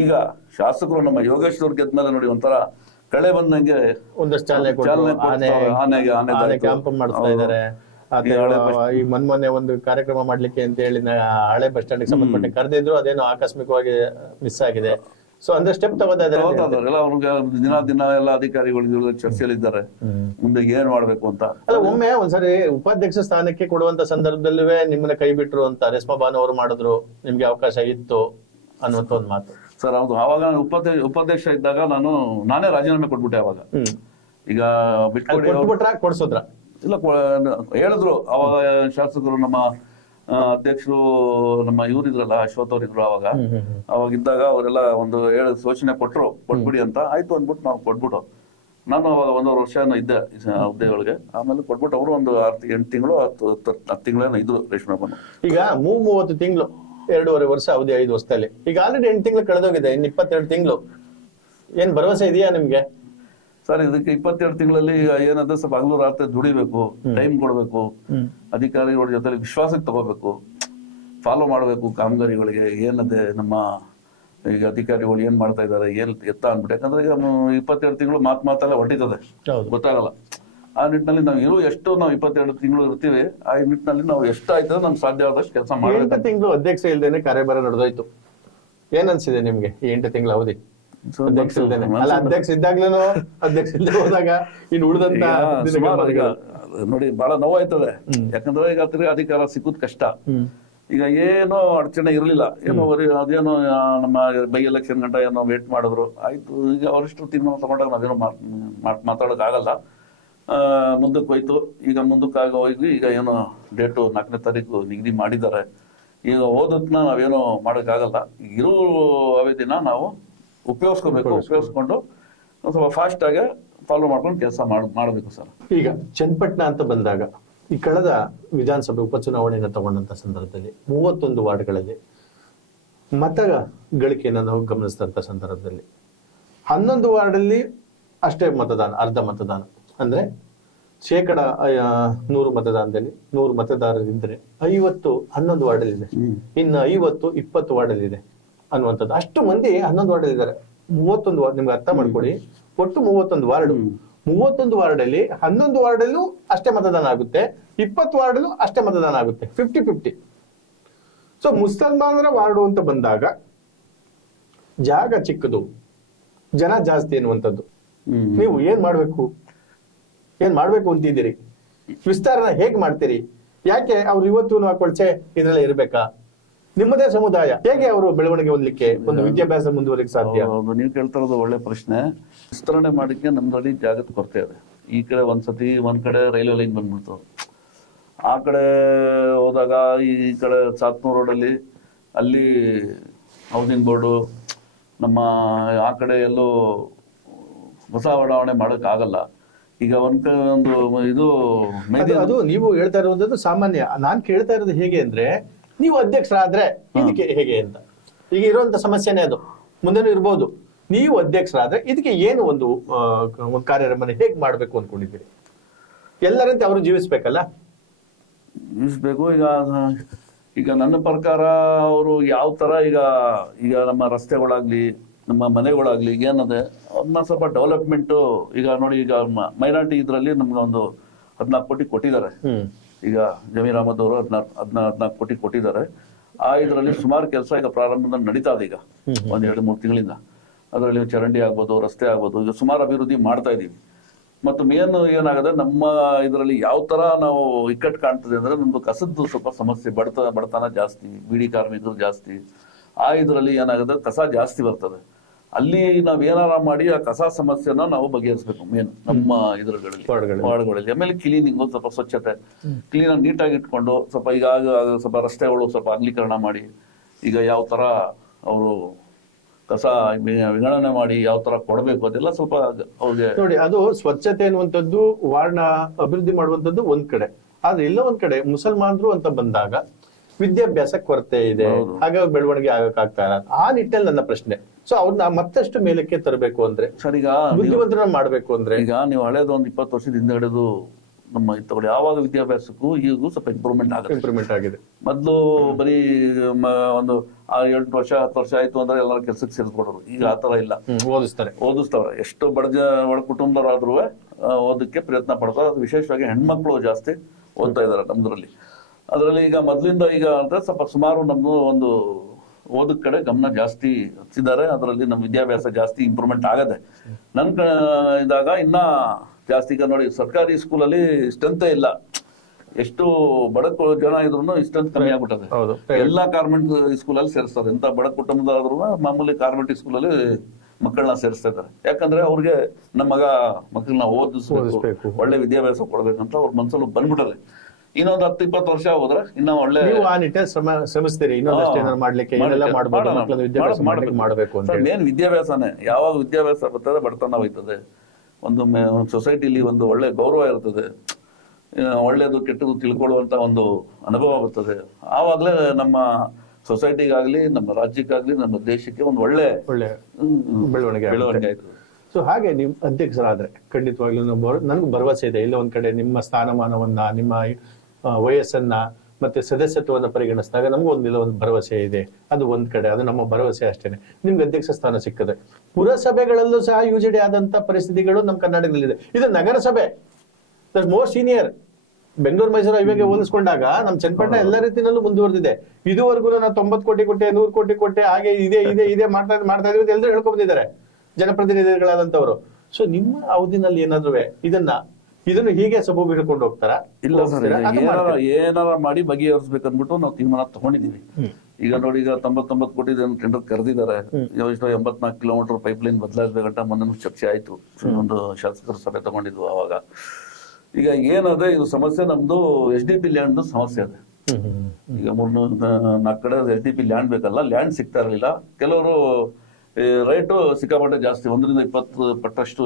ಈಗ ಶಾಸಕರು ನಮ್ಮ ಯೋಗೇಶ್ವರ್ ಗೆದ್ಮೇಲೆ ನೋಡಿ ಒಂಥರ ಕಳೆ ಬಂದಂಗೆ ಒಂದಷ್ಟು ಚಾಲನೆ ಕ್ಯಾಂಪ್ ಮಾಡಿಸ್ತಾ ಇದ್ದಾರೆ. ಈ ಮೊನ್ನೆ ಒಂದು ಕಾರ್ಯಕ್ರಮ ಮಾಡ್ಲಿಕ್ಕೆ ಅಂತ ಹೇಳಿ ಹಳೆ ಬಸ್ ಸ್ಟ್ಯಾಂಡ್ ಸಂಬಂಧಪಟ್ಟ ಕರೆದಿದ್ರು, ಅದೇನೋ ಆಕಸ್ಮಿಕವಾಗಿ ಮಿಸ್ ಆಗಿದೆ. ಸೊ ಅಂದ್ರೆ ಸ್ಟೆಪ್ ತಗೋತಾ ಇದ್ದಾರೆ ಎಲ್ಲ. ಅವ್ರಿಗೆ ದಿನ ಎಲ್ಲ ಅಧಿಕಾರಿಗಳು ಚರ್ಚೆಯಲ್ಲಿದ್ದಾರೆ ಮುಂದೆ ಏನ್ ಮಾಡ್ಬೇಕು ಅಂತ. ಅಲ್ಲ, ಒಮ್ಮೆ ಒಂದ್ಸರಿ ಉಪಾಧ್ಯಕ್ಷ ಸ್ಥಾನಕ್ಕೆ ಕೊಡುವಂತ ಸಂದರ್ಭದಲ್ಲೂ ನಿಮ್ಮನ್ನ ಕೈ ಬಿಟ್ರು ಅಂತ ರೇಷ್ಮಾ ಬಾನು ಅವರು ಮಾಡಿದ್ರು, ನಿಮ್ಗೆ ಅವಕಾಶ ಇತ್ತು ಅನ್ನುವಂತ ಒಂದು ಮಾತು. ಸರ್ ಹೌದು, ಅವಾಗ ಉಪಾಧ್ಯಕ್ಷ ಇದ್ದಾಗ ನಾನೇ ರಾಜೀನಾಮೆ ಕೊಟ್ಬಿಟ್ಟೆ ಅವಾಗ. ಈಗ ಬಿಟ್ಬಿಟ್ರ ಕೊಡ್ಸೋದ್ರ ಇಲ್ಲ, ಹೇಳಿದ್ರು ಅವಾಗ ಶಾಸಕರು, ನಮ್ಮ ಅಧ್ಯಕ್ಷರು, ನಮ್ಮ ಇವರಿದ್ರಲ್ಲ ಅಶ್ವಥ್ ಅವ್ರಿದ್ರು ಅವಾಗ ಇದ್ದಾಗ ಅವರೆಲ್ಲ ಒಂದು ಸೂಚನೆ ಕೊಟ್ಬಿಡಿ ಅಂತ. ಆಯ್ತು ಅಂದ್ಬಿಟ್ಟು ನಾವು ಕೊಟ್ಬಿಟ್ಟು, ನಾನು ಅವಾಗ 1.5 ವರ್ಷ ಇದ್ದೆ ಹುದ್ದೆ ಒಳಗೆ. ಆಮೇಲೆ ಕೊಟ್ಬಿಟ್ಟು ಅವರು ಒಂದು 8 ತಿಂಗಳು 10 ತಿಂಗಳೇನೋ ಇದ್ರು ರೇಷ್ಮೆ ಬನ್ನು. ಈಗ 30 ತಿಂಗಳು, 2.5 ವರ್ಷ ಅವಧಿ 5 ವರ್ಷದಲ್ಲಿ. ಈಗ ಆಲ್ರೆಡಿ 8 ತಿಂಗಳು ಕಳೆದೋಗಿದೆ, ಇನ್ನು 22 ತಿಂಗಳು. ಏನ್ ಭರವಸೆ ಇದೆಯಾ ನಿಮ್ಗೆ? ಸರ್ ಇದಕ್ಕೆ 22 ತಿಂಗಳಲ್ಲಿ ಏನಾದ್ರೆ ಸ್ವಲ್ಪ ಹಗಲು ರಾತ್ರಿ ದುಡಿಬೇಕು, ಟೈಮ್ ಕೊಡ್ಬೇಕು, ಅಧಿಕಾರಿಗಳ ಜೊತೆ ವಿಶ್ವಾಸಕ್ಕೆ ತಗೋಬೇಕು, ಫಾಲೋ ಮಾಡ್ಬೇಕು ಕಾಮಗಾರಿಗಳಿಗೆ. ಏನದೆ ನಮ್ಮ ಈಗ ಅಧಿಕಾರಿಗಳು ಏನ್ ಮಾಡ್ತಾ ಇದಾರೆ, ಏನ್ ಎತ್ತ ಅನ್ಬಿಟ್ಟು. ಯಾಕಂದ್ರೆ ಈಗ 22 ತಿಂಗಳು ಮಾತೆಲ್ಲ ಹೊಟ್ಟಿತದೆ, ಗೊತ್ತಾಗಲ್ಲ. ಆ ನಿಟ್ಟಿನಲ್ಲಿ ನಾವು ಎಷ್ಟು ನಾವು 22 ತಿಂಗಳು ಇರ್ತೀವಿ, ಆ ನಿಟ್ಟಿನಲ್ಲಿ ನಾವು ಎಷ್ಟಾಯ್ತದೆ ನಮ್ಗೆ ಸಾಧ್ಯ ಆದಷ್ಟು ಕೆಲಸ ಮಾಡಿ. 8 ತಿಂಗಳು ಅಧ್ಯಕ್ಷ ಇಲ್ದೇನೆ ಕಾರ್ಯಭಾರ ನಡೆದೋಯ್ತು. ಏನ್ ಅನ್ಸಿದೆ ನಿಮ್ಗೆ ಈ 8 ತಿಂಗಳ ಅವಧಿ? ಅಧ್ಯಕ್ಷ ಇದ್ದಾಗ್ಲೇನೋ, ಅಧ್ಯಕ್ಷ ಇಲ್ಲದೆ ಹೋದಾಗ ಇನ್ನು ಉಳಿದಂತ ನೋಡಿ ಬಹಳ ನೋವಾಯ್ತದೆ. ಯಾಕಂದ್ರೆ ಈಗ ಅಧಿಕಾರ ಸಿಕ್ಕುದ್ ಕಷ್ಟ. ಈಗ ಏನೋ ಅಡಚಣೆ ಇರ್ಲಿಲ್ಲ, ಏನೋ ಅದೇನೋ ನಮ್ಮ ಬೈ ಎಲೆಕ್ಷನ್ ಗಂಟ ಏನೋ ವೇಟ್ ಮಾಡಿದ್ರು, ಆಯ್ತು. ಈಗ ಅವರಿಷ್ಟು ತೀರ್ಮಾನ ತಗೊಂಡಾಗ ನಾವೇನೋ ಮಾತಾಡೋಕ್ ಆಗಲ್ಲ. ಮುಂದಕ್ಕೆ ಹೋಯ್ತು. ಈಗ ಮುಂದಕ್ಕಾಗ ಹೋಗಿ ಈಗ ಏನೋ ಡೇಟು 4ನೇ ತಾರೀಕು ನಿಗದಿ ಮಾಡಿದ್ದಾರೆ. ಈಗ ಓದತ್ನ ನಾವೇನೋ ಮಾಡೋಕ್ಕಾಗಲ್ಲ. ಇರೋ ಅವಧಿನ ನಾವು ಉಪಯೋಗಿಸ್ಕೊಂಡು ಸ್ವಲ್ಪ ಫಾಸ್ಟ್ ಆಗಿ ಫಾಲೋ ಮಾಡ್ಕೊಂಡು ಕೆಲಸ ಮಾಡಬೇಕು ಸರ್. ಈಗ ಚನ್ನಪಟ್ಟಣ ಅಂತ ಬಂದಾಗ, ಈ ಕಳೆದ ವಿಧಾನಸಭೆ ಉಪಚುನಾವಣೆಯನ್ನು ತಗೊಂಡಂತ ಸಂದರ್ಭದಲ್ಲಿ 31 ವಾರ್ಡ್ಗಳಲ್ಲಿ ಮತ ಗಳಿಕೆಯನ್ನು ನಾವು ಗಮನಿಸಿದಂತ ಸಂದರ್ಭದಲ್ಲಿ 11 ವಾರ್ಡಲ್ಲಿ ಅಷ್ಟೇ ಮತದಾನ, ಅರ್ಧ ಮತದಾನ. ಅಂದ್ರೆ 100 ಮತದಾನದಲ್ಲಿ 100 ಮತದಾರರಿದ್ರೆ 50 11 ವಾರ್ಡಲ್ಲಿ ಇದೆ, ಇನ್ನು 50 20 ವಾರ್ಡಲ್ಲಿ ಇದೆ ಅನ್ನುವಂಥದ್ದು. ಅಷ್ಟು ಮಂದಿ 11 ವಾರ್ಡಲ್ಲಿ ಇದ್ದಾರೆ. 31 ವಾರ್ಡ್, ನಿಮ್ಗೆ ಅರ್ಥ ಮಾಡ್ಕೊಳ್ಳಿ, ಒಟ್ಟು 31 ವಾರ್ಡ್. 31 ವಾರ್ಡಲ್ಲಿ 11 ವಾರ್ಡಲ್ಲೂ ಅಷ್ಟೇ ಮತದಾನ ಆಗುತ್ತೆ, 20 ವಾರ್ಡಲ್ಲೂ ಅಷ್ಟೇ ಮತದಾನ ಆಗುತ್ತೆ, 50-50. ಸೊ ಮುಸಲ್ಮಾನರ ವಾರ್ಡು ಅಂತ ಬಂದಾಗ ಜಾಗ ಚಿಕ್ಕದು, ಜನ ಜಾಸ್ತಿ ಅನ್ನುವಂಥದ್ದು. ನೀವು ಏನ್ ಮಾಡ್ಬೇಕು ಅಂತಿದ್ದೀರಿ? ವಿಸ್ತಾರನ ಹೇಗ್ ಮಾಡ್ತೀರಿ? ಯಾಕೆ ಅವ್ರು ಇವತ್ತು ಆ ಕೊಳಚೆ ಇದ್ರಲ್ಲೇ ಇರ್ಬೇಕಾ? ನಿಮ್ಮದೇ ಸಮುದಾಯ ಹೇಗೆ ಅವರು ಬೆಳವಣಿಗೆ ಹೊಂದಲಿಕ್ಕೆ, ಒಂದು ವಿದ್ಯಾಭ್ಯಾಸ ಮುಂದುವರಿಕೆ ಸಾಧ್ಯ? ನೀವು ಕೇಳ್ತಾ ಇರೋದು ಒಳ್ಳೆ ಪ್ರಶ್ನೆ. ವಿಸ್ತರಣೆ ಮಾಡಲಿಕ್ಕೆ ನಮ್ದ್ರಲ್ಲಿ ಜಾಗದ ಕೊರತೆ ಇದೆ. ಈ ಕಡೆ ಒಂದ್ ಕಡೆ ರೈಲ್ವೆ ಲೈನ್ ಬಂದ್ಬಿಡ್ತು, ಆ ಕಡೆ ಹೋದಾಗ ಈ ಕಡೆ ಸಾತ್ನೂರ್ ರೋಡಲ್ಲಿ ಅಲ್ಲಿ ಹೌಸಿಂಗ್ ಬೋರ್ಡು, ನಮ್ಮ ಆ ಕಡೆ ಎಲ್ಲೋ ಹೊಸ ಬಡಾವಣೆ ಮಾಡಕ್ ಆಗಲ್ಲ. ಈಗ ಒಂದು ಇದು ಅದು ನೀವು ಹೇಳ್ತಾ ಇರುವಂತದ್ದು ಸಾಮಾನ್ಯ. ನಾನ್ ಕೇಳ್ತಾ ಇರೋದು ಹೇಗೆ ಅಂದ್ರೆ, ನೀವು ಅಧ್ಯಕ್ಷರಾದ್ರೆ ಇದಕ್ಕೆ ಹೇಗೆ ಅಂತ. ಈಗ ಇರುವಂತ ಸಮಸ್ಯೆನೇ ಅದು, ಮುಂದೆನೂ ಇರ್ಬೋದು. ನೀವು ಅಧ್ಯಕ್ಷರಾದ್ರೆ ಇದಕ್ಕೆ ಏನು ಒಂದು ಕಾರ್ಯಕ್ರಮನ ಹೇಗ್ ಮಾಡ್ಬೇಕು ಅನ್ಕೊಂಡಿದ್ದೀರಿ? ಎಲ್ಲರಂತೆ ಅವರು ಜೀವಿಸ್ಬೇಕಲ್ಲ. ಜೀವಿಸ್ಬೇಕು. ಈಗ ನನ್ನ ಪ್ರಕಾರ ಅವರು ಯಾವ ತರ ಈಗ ನಮ್ಮ ರಸ್ತೆಗಳಾಗ್ಲಿ, ನಮ್ಮ ಮನೆಗಳಾಗ್ಲಿ ಏನದೆ ಅದನ್ನ ಸ್ವಲ್ಪ ಡೆವಲಪ್ಮೆಂಟ್. ಈಗ ನೋಡಿ, ಈಗ ಮೈನಾರಿಟಿ ಇದ್ರಲ್ಲಿ ನಮ್ಗೆ ಒಂದು 14 ಕೋಟಿ ಕೊಟ್ಟಿದ್ದಾರೆ. ಈಗ ಜಮೀರ್ ಅಹಮದ್ ಅವರು 14 ಕೋಟಿ ಕೊಟ್ಟಿದ್ದಾರೆ. ಆ ಇದರಲ್ಲಿ ಸುಮಾರು ಕೆಲಸ ಈಗ ಪ್ರಾರಂಭದಲ್ಲಿ ನಡೀತಾ ಇದೆ. ಈಗ 1-2-3 ತಿಂಗಳಿಂದ ಅದರಲ್ಲಿ ಚರಂಡಿ ಆಗ್ಬೋದು, ರಸ್ತೆ ಆಗ್ಬೋದು, ಈಗ ಸುಮಾರು ಅಭಿವೃದ್ಧಿ ಮಾಡ್ತಾ ಇದೀವಿ. ಮತ್ತು ಮೇನ್ ಏನಾಗದೆ, ನಮ್ಮ ಇದರಲ್ಲಿ ಯಾವ ತರ ನಾವು ಇಕ್ಕಟ್ಟು ಕಾಣ್ತದೆ ಅಂದ್ರೆ, ನಮ್ದು ಕಸದ್ದು ಸ್ವಲ್ಪ ಸಮಸ್ಯೆ, ಬಡತನ ಜಾಸ್ತಿ, ಬೀಡಿ ಕಾರ್ಮಿಕರು ಜಾಸ್ತಿ. ಆ ಇದರಲ್ಲಿ ಏನಾಗದೆ, ಕಸ ಜಾಸ್ತಿ ಬರ್ತದೆ. ಅಲ್ಲಿ ನಾವ್ ಏನಾರ ಮಾಡಿ ಆ ಕಸ ಸಮಸ್ಯೆನ ನಾವು ಬಗೆಹರಿಸಬೇಕು. ಮೇನ್ ನಮ್ಮ ಇದರಲ್ಲಿ ವಾರ್ಡ್ಗಳಲ್ಲಿ. ಆಮೇಲೆ ಕ್ಲೀನಿಂಗ್, ಸ್ವಲ್ಪ ಸ್ವಚ್ಛತೆ, ಕ್ಲೀನ್ ಆಗಿ ನೀಟಾಗಿ ಇಟ್ಕೊಂಡು, ಸ್ವಲ್ಪ ಈಗ ಸ್ವಲ್ಪ ರಸ್ತೆಗಳು ಸ್ವಲ್ಪ ಅಗಲೀಕರಣ ಮಾಡಿ, ಈಗ ಯಾವ ತರ ಅವರು ಕಸ ವಿಂಗಡಣೆ ಮಾಡಿ ಯಾವ ತರ ಕೊಡಬೇಕು ಅದೆಲ್ಲ ಸ್ವಲ್ಪ ಅವ್ರಿಗೆ ನೋಡಿ. ಅದು ಸ್ವಚ್ಛತೆ ಅನ್ನುವಂಥದ್ದು, ವಾರ್ಡ್ನ ಅಭಿವೃದ್ಧಿ ಮಾಡುವಂಥದ್ದು ಒಂದ್ ಕಡೆ. ಆದ್ರೆ ಇಲ್ಲ ಒಂದ್ ಕಡೆ ಮುಸಲ್ಮಾನರು ಅಂತ ಬಂದಾಗ ವಿದ್ಯಾಭ್ಯಾಸ ಕೊರತೆ ಇದೆ, ಹಾಗಾಗಿ ಬೆಳವಣಿಗೆ ಆಗಕ್ಕಾಗ್ತಾ ಇಲ್ಲ. ಆ ನಿಟ್ಟಿನಲ್ಲಿ ನನ್ನ ಪ್ರಶ್ನೆ. ಸೊ ಅವ್ರನ್ನ ಮತ್ತಷ್ಟು ಮೇಲಕ್ಕೆ ತರಬೇಕು ಅಂದ್ರೆ, ಸರ್, ಈಗ ಬುದ್ಧಿವಂತರನ್ನ ಮಾಡ್ಬೇಕು ಅಂದ್ರೆ, ಈಗ ನೀವು ಹಳೇದು ಒಂದು 20 ವರ್ಷದ ಹಿಂದೆಗಡೆದು ನಮ್ಮ ತಗೊಳ್ಳಿ, ಯಾವಾಗ ವಿದ್ಯಾಭ್ಯಾಸಕ್ಕೂ ಈಗೂ ಸ್ವಲ್ಪ ಇಂಪ್ರೂವ್ಮೆಂಟ್ ಆಗಿದೆ. ಮೊದಲು ಬರೀ ಒಂದು 8 ವರ್ಷ 10 ವರ್ಷ ಆಯ್ತು ಅಂದ್ರೆ ಎಲ್ಲರ ಕೆಲ್ಸಕ್ಕೆ ಸೇರಿಸ್ಕೊಡೋರು. ಈಗ ಆತರ ಇಲ್ಲ, ಓದಿಸ್ತಾವ್ರೆ. ಎಷ್ಟು ಬಡ ಕುಟುಂಬದವರಾದ್ರೂ ಓದಕ್ಕೆ ಪ್ರಯತ್ನ ಪಡ್ತಾರೆ. ಅದು ವಿಶೇಷವಾಗಿ ಹೆಣ್ಮಕ್ಳು ಜಾಸ್ತಿ ಓದ್ತಾ ಇದಾರೆ ನಮ್ದ್ರಲ್ಲಿ. ಅದರಲ್ಲಿ ಈಗ ಮೊದ್ಲಿಂದ ಈಗ ಅಂದ್ರೆ ಸ್ವಲ್ಪ ಸುಮಾರು ನಮ್ದು ಒಂದು ಓದದ ಕಡೆ ಗಮನ ಜಾಸ್ತಿ ಹಚ್ಚಿದ್ದಾರೆ. ಅದರಲ್ಲಿ ನಮ್ಮ ವಿದ್ಯಾಭ್ಯಾಸ ಜಾಸ್ತಿ ಇಂಪ್ರೂವ್ಮೆಂಟ್ ಆಗದೆ. ಇದಾಗ ಇನ್ನ ಜಾಸ್ತಿ. ಈಗ ನೋಡಿ, ಸರ್ಕಾರಿ ಸ್ಕೂಲಲ್ಲಿ ಸ್ಟ್ರೆಂತ್ ಇಲ್ಲ. ಎಷ್ಟು ಬಡ ಜನ ಇದ್ರು ಸ್ಟ್ರೆಂತ್ ಕಮ್ಮಿ ಆಗ್ಬಿಟ್ಟದೆ. ಎಲ್ಲಾ ಕಾನ್ವೆಂಟ್ ಸ್ಕೂಲಲ್ಲಿ ಸೇರಿಸ್ತಾರೆ. ಎಂತ ಬಡ ಕುಟುಂಬದಾದ್ರೂ ಮಾಮೂಲಿ ಕಾನ್ವೆಂಟ್ ಸ್ಕೂಲಲ್ಲಿ ಮಕ್ಕಳನ್ನ ಸೇರಿಸ್ತಾ ಇದ್ದಾರೆ. ಯಾಕಂದ್ರೆ ಅವ್ರಿಗೆ ನಮ್ಮ ಮಕ್ಕಳನ್ನ ಓದಿಸ್ಬೇಕು, ಒಳ್ಳೆ ವಿದ್ಯಾಭ್ಯಾಸ ಕೊಡ್ಬೇಕಂತ ಅವ್ರ ಮನ್ಸಲ್ಲಿ ಬಂದ್ಬಿಟ್ಟದೆ. ಇನ್ನೊಂದು 10-20 ವರ್ಷ ಹೋದ್ರೆ ಇನ್ನ ಒಳ್ಳೆ ಶ್ರಮಿಸ್ತೀರಿ ಮಾಡ್ಲಿಕ್ಕೆ. ಮೇನ್ ವಿದ್ಯಾಭ್ಯಾಸನೇ. ಯಾವಾಗ ವಿದ್ಯಾಭ್ಯಾಸ ಬರ್ತದೆ ಬಡತನ ಹೋಯ್ತದೆ. ಒಂದು ಸೊಸೈಟಿಲಿ ಒಂದು ಒಳ್ಳೆ ಗೌರವ ಇರ್ತದೆ, ಒಳ್ಳೇದು ಕೆಟ್ಟದ್ದು ತಿಳ್ಕೊಳ್ಳುವಂತ ಒಂದು ಅನುಭವ ಬರ್ತದೆ. ಆವಾಗ್ಲೇ ನಮ್ಮ ಸೊಸೈಟಿಗಾಗ್ಲಿ, ನಮ್ಮ ರಾಜ್ಯಕ್ಕಾಗ್ಲಿ, ನಮ್ಮ ದೇಶಕ್ಕೆ ಒಂದು ಒಳ್ಳೆ ಬೆಳವಣಿಗೆ ಆಯ್ತದೆ. ಸೊ ಹಾಗೆ ನೀವು ಅಧ್ಯಕ್ಷರಾದ್ರೆ ಖಂಡಿತವಾಗ್ಲೂ ನನ್ಗೆ ಭರವಸೆ ಇದೆ. ಇಲ್ಲ ಒಂದ್ ಕಡೆ ನಿಮ್ಮ ಸ್ಥಾನಮಾನವನ್ನ, ನಿಮ್ಮ ವಯಸ್ಸನ್ನ ಮತ್ತೆ ಸದಸ್ಯತ್ವವನ್ನು ಪರಿಗಣಿಸಿದಾಗ ನಮ್ಗೆ ಒಂದು ಭರವಸೆ ಇದೆ. ಅದು ಒಂದ್ ಕಡೆ, ಅದು ನಮ್ಮ ಭರವಸೆ ಅಷ್ಟೇನೆ. ನಿಮ್ಗೆ ಅಧ್ಯಕ್ಷ ಸ್ಥಾನ ಸಿಕ್ಕದೆ. ಪುರಸಭೆಗಳಲ್ಲೂ ಸಹ ಯುಜಿಡಿ ಆದಂತ ಪರಿಸ್ಥಿತಿಗಳು ನಮ್ಮ ಕರ್ನಾಟಕದಲ್ಲಿದೆ. ಇದು ನಗರಸಭೆ ಮೋಸ್ಟ್ ಸೀನಿಯರ್. ಬೆಂಗಳೂರು ಮೈಸೂರು ಹೈವೇಗೆ ಹೋಲಿಸ್ಕೊಂಡಾಗ ನಮ್ ಚನ್ನಪಟ್ಟಣ ಎಲ್ಲ ರೀತಿಯಲ್ಲೂ ಮುಂದುವರೆದಿದೆ. ಇದುವರೆಗೂ ನಾವು 90 ಕೋಟಿ ಕೊಟ್ಟೆ, 100 ಕೋಟಿ ಕೊಟ್ಟೆ, ಹಾಗೆ ಇದೆ ಮಾಡ್ತಾ ಇದೀವಿ ಅಂತ ಎಲ್ಲರೂ ಹೇಳ್ಕೊಂಡ್ ಬಂದಿದ್ದಾರೆ ಜನಪ್ರತಿನಿಧಿಗಳಾದಂತವ್ರು. ಸೊ ನಿಮ್ಮ ಅವಧಿನಲ್ಲಿ ಏನಾದ್ರು ಇದನ್ನು ಹೀಗೆ ಸಬೂಬು ಹಿಡ್ಕೊಂಡು ಹೋಗ್ತಾರ? ಇಲ್ಲ ಸರ್, ಏನಾರ ಮಾಡಿ ಬಗೆಹರಿಸ್ಬೇಕಂದ್ಬಿಟ್ಟು ನಾವು ತೀರ್ಮಾನ ತಗೊಂಡಿದೀವಿ. ಈಗ ನೋಡಿ, ಈಗ 99 ಕೋಟಿ ಟೆಂಡರ್ ಕರೆದಿದ್ದಾರೆ. 84 ಕಿಲೋಮೀಟರ್ ಪೈಪ್ ಲೈನ್ ಬದಲಾಯಿಸಬೇಕಂತ ಮೊನ್ನೆ ಚರ್ಚೆ ಆಯ್ತು. ಒಂದು ಶಾಸಕರ ಸಭೆ ತಗೊಂಡಿದ್ವು ಅವಾಗ. ಈಗ ಏನದೆ ಇದು ಸಮಸ್ಯೆ, ನಮ್ದು SDP ಲ್ಯಾಂಡ್ ಸಮಸ್ಯೆ ಇದೆ. ಈಗ 3-4 ಕಡೆ SDP ಲ್ಯಾಂಡ್ ಬೇಕಲ್ಲ, ಲ್ಯಾಂಡ್ ಸಿಗ್ತಾ ಇರಲಿಲ್ಲ. ಕೆಲವರು ರೇಟು ಸಿಕ್ಕಾಪಟ್ಟೆ ಜಾಸ್ತಿ, 1-20 ಪಟ್ಟಷ್ಟು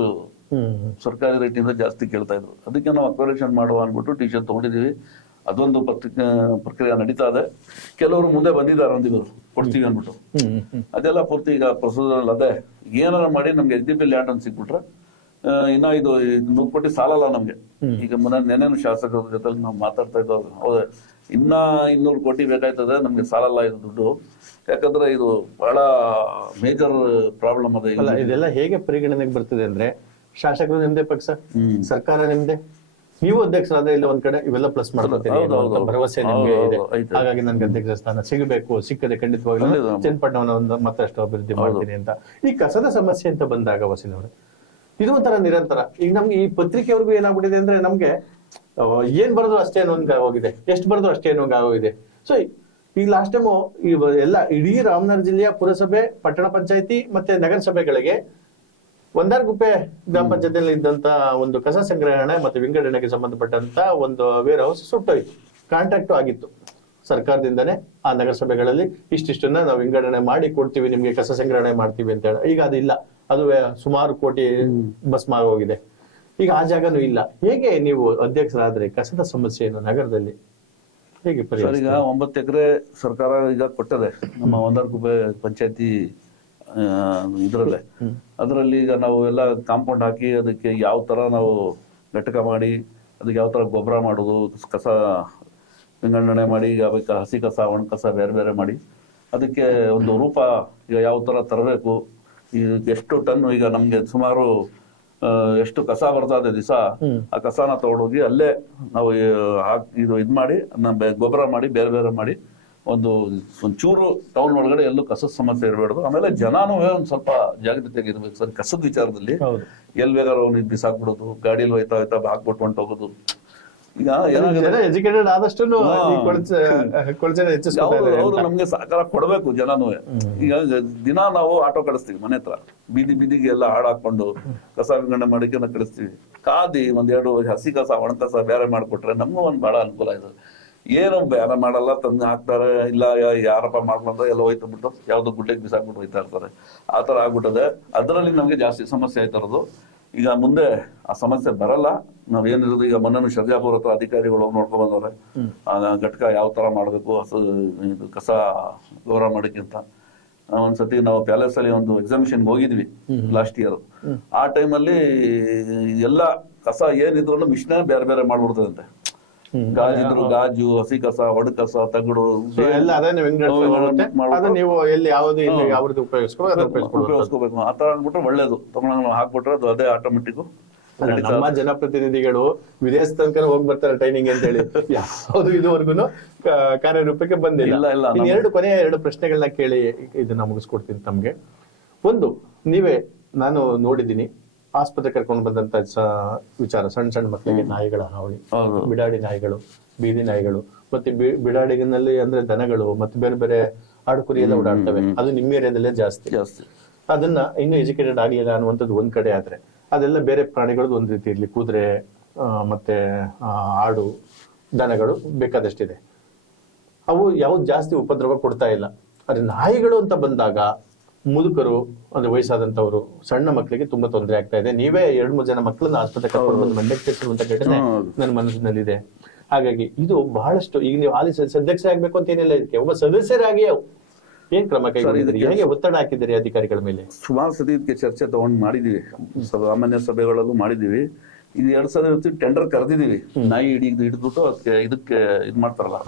ಸರ್ಕಾರಿ ರೇಟಿಂದ ಜಾಸ್ತಿ ಕೇಳ್ತಾ ಇದ್ರು. ಅದಕ್ಕೆ ನಾವು ಅಕ್ವರೇಷನ್ ಮಾಡುವ ಅನ್ಬಿಟ್ಟು ಡಿಸಿಷನ್ ತಗೊಂಡಿದೀವಿ. ಅದೊಂದು ಪ್ರಕ್ರಿಯೆ ನಡೀತಾ ಇದೆ. ಕೆಲವರು ಮುಂದೆ ಬಂದಿದ್ದಾರೆ, ಒಂದಿವರು ಕೊಡ್ತೀವಿ ಅನ್ಬಿಟ್ಟು. ಅದೆಲ್ಲ ಪೂರ್ತಿ ಈಗ ಪ್ರೊಸೀಜರ್ ಅದೇ. ಏನಾರ ಮಾಡಿ ನಮ್ಗೆ SDP ಲ್ಯಾಂಡ್ ಅಂತ ಸಿಕ್ಬಿಟ್ರೆ ಇನ್ನ ಇದು 100 ಕೋಟಿ ಸಾಲಲ್ಲ ನಮ್ಗೆ. ಈಗ ನೆನೇನು ಶಾಸಕರ ಜೊತೆ ನಾವು ಮಾತಾಡ್ತಾ ಇದ್ದವ್ರು, ಹೌದೇ ಇನ್ನ 200 ಕೋಟಿ ಬೇಕಾಯ್ತದೆ, ನಮ್ಗೆ ಸಾಲಲ್ಲ ಇದು ದುಡ್ಡು. ಯಾಕಂದ್ರೆ ಇದು ಬಹಳ ಮೇಜರ್ ಪ್ರಾಬ್ಲಮ್ ಅದ. ಇದೆಲ್ಲ ಹೇಗೆ ಪರಿಗಣನೆಗೆ ಬರ್ತದೆ ಅಂದ್ರೆ, ಶಾಸಕರು ನಿಮ್ದೇ ಪಕ್ಷ, ಸರ್ಕಾರ ನಿಮ್ದೇ, ನೀವು ಅಧ್ಯಕ್ಷರಾದ್ರೆ ಇಲ್ಲ ಒಂದ್ ಕಡೆ ಇವೆಲ್ಲ ಪ್ಲಸ್ ಮಾಡ್ಕೊತೀರಿ ಹೌದು, ಅನ್ನೋ ಹೌದು. ಭರವಸೆ ನಿಮ್ಗೆ ಇದೆ. ಹೌದು, ಐತೆ. ಹಾಗಾಗಿ ನನ್ಗೆ ಅಧ್ಯಕ್ಷ ಸ್ಥಾನ ಸಿಗಬೇಕು, ಸಿಕ್ಕದೆ ಖಂಡಿತವಾಗ್ಲೂ ಖಂಡಿತ. ಚನ್ನಪಟ್ಟಣವನ್ನ ಒಂದು ಮತ್ತಷ್ಟು ಅಭಿವೃದ್ಧಿ ಮಾಡ್ತೀನಿ ಅಂತ. ಈ ಕಸದ ಸಮಸ್ಯೆ ಅಂತ ಬಂದಾಗ ವಸೀನವ್ರೆ, ಇದು ಒಂಥರ ನಿರಂತರ. ಈಗ ನಮ್ಗೆ ಈ ಪತ್ರಿಕೆವರೆಗೂ ಏನಾಗ್ಬಿಟ್ಟಿದೆ ಅಂದ್ರೆ ನಮ್ಗೆ ಏನ್ ಬರೆದ್ರು ಅಷ್ಟೇ ಅನ್ನೋಂಗ್ ಆಗೋಗಿದೆ, ಎಷ್ಟು ಬರೆದ್ರು ಅಷ್ಟೇ ಅನ್ನೋಂಗ್ ಆಗೋಗಿದೆ. ಸೊ ಈಗ ಲಾಸ್ಟ್ ಟೈಮು ಎಲ್ಲ ಇಡೀ ರಾಮನಗರ ಜಿಲ್ಲೆಯ ಪುರಸಭೆ, ಪಟ್ಟಣ ಪಂಚಾಯತಿ ಮತ್ತೆ ನಗರಸಭೆಗಳಿಗೆ ಒಂದಾರ್ಗುಪ್ಪೆ ಗ್ರಾಮ ಪಂಚಾಯತಿಯಲ್ಲಿ ಇದ್ದಂತ ಒಂದು ಕಸ ಸಂಗ್ರಹಣೆ ಮತ್ತೆ ವಿಂಗಡಣೆಗೆ ಸಂಬಂಧಪಟ್ಟಂತ ಒಂದು ವೇರ್ ಹೌಸ್ ಸುಟ್ಟೋಯ್ತು. ಕಾಂಟ್ರಾಕ್ಟ್ ಆಗಿತ್ತು ಸರ್ಕಾರದಿಂದನೇ ಆ ನಗರಸಭೆಗಳಲ್ಲಿ ಇಷ್ಟಿಷ್ಟನ್ನ ನಾವು ವಿಂಗಡಣೆ ಮಾಡಿ ಕೊಡ್ತೀವಿ ನಿಮ್ಗೆ, ಕಸ ಸಂಗ್ರಹಣೆ ಮಾಡ್ತೀವಿ ಅಂತ ಹೇಳಿ. ಈಗ ಅದು ಇಲ್ಲ, ಅದು ಸುಮಾರು ಕೋಟಿ ಭಸ್ಮ ಆಗೋಗಿದೆ. ಈಗ ಆ ಜಾಗನೂ ಇಲ್ಲ. ಹೇಗೆ ನೀವು ಅಧ್ಯಕ್ಷರಾದ್ರೆ ಕಸದ ಸಮಸ್ಯೆಯನ್ನು ನಗರದಲ್ಲಿ ಹೇಗೆ ಸರ್, ಪರಿಹರಿಸ್ತೀರಿ? ಈಗ 9 ಎಕರೆ ಸರ್ಕಾರ ಈಗ ಕೊಟ್ಟದೆ ನಮ್ಮ ಒಂದಾರ್ಗುಪ್ಪೆ ಪಂಚಾಯತಿ ಇದ್ರಲ್ಲೇ. ಅದರಲ್ಲಿ ಈಗ ನಾವು ಎಲ್ಲ ಕಾಂಪೌಂಡ್ ಹಾಕಿ ಅದಕ್ಕೆ ಯಾವ ತರ ನಾವು ಘಟಕ ಮಾಡಿ ಅದಕ್ಕೆ ಯಾವ ತರ ಗೊಬ್ಬರ ಮಾಡೋದು, ಕಸ ವಿಂಗಡಣೆ ಮಾಡಿ, ಈಗ ಹಸಿ ಕಸ ಒಣ ಕಸ ಬೇರೆ ಬೇರೆ ಮಾಡಿ ಅದಕ್ಕೆ ಒಂದು ರೂಪ ಈಗ ಯಾವ ತರ ತರಬೇಕು, ಎಷ್ಟು ಟನ್ ಈಗ ನಮ್ಗೆ ಸುಮಾರು ಎಷ್ಟು ಕಸ ಬರ್ತಾ ಇದೆ ದಿವಸ, ಆ ಕಸನ ತಗೊಂಡೋಗಿ ಅಲ್ಲೇ ನಾವು ಇದ್ ಮಾಡಿ ಗೊಬ್ಬರ ಮಾಡಿ ಬೇರೆ ಬೇರೆ ಮಾಡಿ ಒಂಚೂರು ಟೌನ್ ಒಳಗಡೆ ಎಲ್ಲೂ ಕಸದ ಸಮಸ್ಯೆ ಇರಬಾರ್ದು. ಆಮೇಲೆ ಜನನೂ ಒಂದ್ ಸ್ವಲ್ಪ ಜಾಗೃತಿಯಾಗಿರ್ಬೇಕು ಸರ್ ಕಸದ ವಿಚಾರದಲ್ಲಿ. ಎಲ್ ಬೇಕಾದ್ರೂ ಅವ್ನಿಗೆ ಬಿಸಾಕ್ಬಿಡೋದು, ಗಾಡಿಯಲ್ಲಿ ಹೋಯ್ತಾ ಹೋಯ್ತಾ ಹಾಕ್ಬಿಟ್ಟು ಹೊಂಟೋಗೋದು. ಈಗ ಎಜುಕೇಟೆಡ್ ಆದಷ್ಟು ಅವ್ರು ನಮ್ಗೆ ಸಹಕಾರ ಕೊಡ್ಬೇಕು ಜನನೂ. ಈಗ ದಿನ ನಾವು ಆಟೋ ಕಳಿಸ್ತೀವಿ ಮನೆ ಹತ್ರ, ಬೀದಿ ಬೀದಿಗೆ ಎಲ್ಲ ಹಾಡಾಕೊಂಡು ಕಸ ವಿಂಗಡಣೆ ಮಾಡಿಕೆ ಕಳಿಸ್ತೀವಿ. ಕಾದಿ 1-2 ಹಸಿ ಕಸ ಒಣ ಕಸ ಬೇರೆ ಮಾಡ್ಕೊಟ್ರೆ ನಮ್ಗೂ ಒಂದ್ ಬಹಳ ಅನುಕೂಲ ಇದೆ. ಏನು ಬೇರೆ ಮಾಡಲ್ಲ, ತಂದು ಹಾಕ್ತಾರೆ, ಇಲ್ಲ ಯಾರಪ್ಪ ಮಾಡ್ಕೊಂಡ್ರೆ ಎಲ್ಲ ಹೋಯ್ತು ಬಿಟ್ಟು ಯಾವ್ದು ಗುಡ್ಡೆಗೆ ಬಿಸಾಕ್ಬಿಟ್ಟು ಹೋಯ್ತಾ ಇರ್ತಾರೆ. ಆ ತರ ಆಗ್ಬಿಟ್ಟದೆ. ಅದರಲ್ಲಿ ನಮ್ಗೆ ಜಾಸ್ತಿ ಸಮಸ್ಯೆ ಆಯ್ತಾರದು. ಈಗ ಮುಂದೆ ಆ ಸಮಸ್ಯೆ ಬರಲ್ಲ. ನಾವೇನಿರೋದು ಈಗ ಮೊನ್ನೆ ಶರ್ಜಾಪುರ ಹತ್ರ ಅಧಿಕಾರಿಗಳು ನೋಡ್ಕೊಂಡ್ ಬಂದವ್ರೆ, ಘಟಕ ಯಾವ ತರ ಮಾಡ್ಬೇಕು, ಇದು ಕಸ ಗೌರವ ಮಾಡೋಕ್ಕಿಂತ. ಒಂದ್ಸತಿ ನಾವು ಪ್ಯಾಲೇಸ್ ಅಲ್ಲಿ ಒಂದು ಎಕ್ಸಾಮಿಷನ್ ಹೋಗಿದ್ವಿ ಲಾಸ್ಟ್ ಇಯರ್. ಆ ಟೈಮಲ್ಲಿ ಎಲ್ಲ ಕಸ ಏನಿದ್ರು ಮಿಷನ್ ಬೇರೆ ಬೇರೆ ಮಾಡ್ಬಿಡ್ತದಂತೆ. ಗಾಜಿದ್ರು ಗಾಜು, ಹಸಿ ಕಸ, ಒಣ ಕಸ, ತಗಡು ಎಲ್ಲ ನೀವು ಎಲ್ಲಿ ಯಾವ್ದು ಉಪಯೋಗಿಸ್ಕೋಬೇಕು. ಆ ತರ ಆಗ್ಬಿಟ್ರೆ ಒಳ್ಳೇದು. ತಗೊಂಡ್ ಹಾಕ್ಬಿಟ್ರೆ ಅದು ಅದೇ ಆಟೋಮೆಟಿಕ್. ನಮ್ಮ ಜನಪ್ರತಿನಿಧಿಗಳು ವಿದೇಶ ತನಕ ಹೋಗಿ ಬರ್ತಾರೆ ಟ್ರೈನಿಂಗ್ ಅಂತ ಹೇಳಿ, ಯಾವ್ದು ಇದುವರೆಗೂ ಕಾರ್ಯರೂಪಕ್ಕೆ ಬಂದಿಲ್ಲ. ಕೊನೆಯ 2 ಪ್ರಶ್ನೆಗಳನ್ನ ಕೇಳಿ ಇದನ್ನ ಮುಗಿಸ್ಕೊಡ್ತೀನಿ ತಮ್ಗೆ. ಒಂದು, ನಾನು ನೋಡಿದ್ದೀನಿ ಆಸ್ಪತ್ರೆ ಕರ್ಕೊಂಡು ಬಂದಂತ ವಿಚಾರ, ಸಣ್ಣ ಮಕ್ಕಳಿಗೆ ನಾಯಿಗಳ ಹಾವಳಿ, ಬಿಡಾಡಿ ನಾಯಿಗಳು, ಬೀದಿ ನಾಯಿಗಳು, ಮತ್ತೆ ಬಿಡಾಡಿನಲ್ಲಿ ಅಂದ್ರೆ ದನಗಳು ಮತ್ತೆ ಬೇರೆ ಬೇರೆ ಆಡುಕುರಿ ಎಲ್ಲ ಓಡಾಡ್ತವೆ. ಅದು ನಿಮ್ಮ ಏರಿಯಾದಲ್ಲೇ ಜಾಸ್ತಿ. ಅದನ್ನ ಇನ್ನೂ ಎಜುಕೇಟೆಡ್ ಆಗಿಲ್ಲ ಅನ್ನುವಂಥದ್ದು ಒಂದ್ ಕಡೆ ಆದ್ರೆ, ಅದೆಲ್ಲ ಬೇರೆ ಪ್ರಾಣಿಗಳದ್ದು ಒಂದ್ ರೀತಿ ಇರ್ಲಿ, ಕುದುರೆ ಮತ್ತೆ ಆಡು, ದನಗಳು ಬೇಕಾದಷ್ಟಿದೆ. ಅವು ಯಾವ್ದು ಜಾಸ್ತಿ ಉಪದ್ರವ ಕೊಡ್ತಾ ಇಲ್ಲ. ಆದ್ರೆ ನಾಯಿಗಳು ಅಂತ ಬಂದಾಗ ಮುದುಕರು, ಅಂದ್ರೆ ವಯಸ್ಸಾದಂತವ್ರು, ಸಣ್ಣ ಮಕ್ಕಳಿಗೆ ತುಂಬಾ ತೊಂದರೆ ಆಗ್ತಾ ಇದೆ. ನೀವೇ 2-3 ಜನ ಮಕ್ಕಳನ್ನ ಆಸ್ಪತ್ರೆ ಕರ್ಕೊಂಡು ಬಂದು ಮಂಡ್ಯಕ್ಕೆ ಸೇರಿಸುವಂತ ಘಟನೆ ನನ್ನ ಮನಸ್ಸಿನಲ್ಲಿದೆ. ಹಾಗಾಗಿ ಇದು ಬಹಳಷ್ಟು, ಈಗ ನೀವು ಹಾಲಿ ಸದಸ್ಯ ಆಗ್ಬೇಕು ಅಂತ ಏನಿಲ್ಲ, ಇದಕ್ಕೆ ಒಬ್ಬ ಸದಸ್ಯರಾಗಿ ಏನ್ ಕ್ರಮ ಕೈಗೊಂಡಿದ್ದೀರಿ, ಹೇಗೆ ಒತ್ತಡ ಹಾಕಿದ್ದೀರಿ ಅಧಿಕಾರಿಗಳ ಮೇಲೆ? ಸುಮಾರು ಸತಿ ಇದಕ್ಕೆ ಚರ್ಚೆ ತಗೊಂಡ್ ಮಾಡಿದೀವಿ, ಸಾಮಾನ್ಯ ಸಭೆಗಳಲ್ಲೂ ಮಾಡಿದೀವಿ. ಇದು 2 ಸಲ ಟೆಂಡರ್ ಕರೆದಿದೀವಿ. ನಾಯಿ ಹಿಡಿದ್ಬಿಟ್ಟು ಅದಕ್ಕೆ ಇದಕ್ಕೆ ಇದ್ ಮಾಡ್ತಾರಲ್ಲ,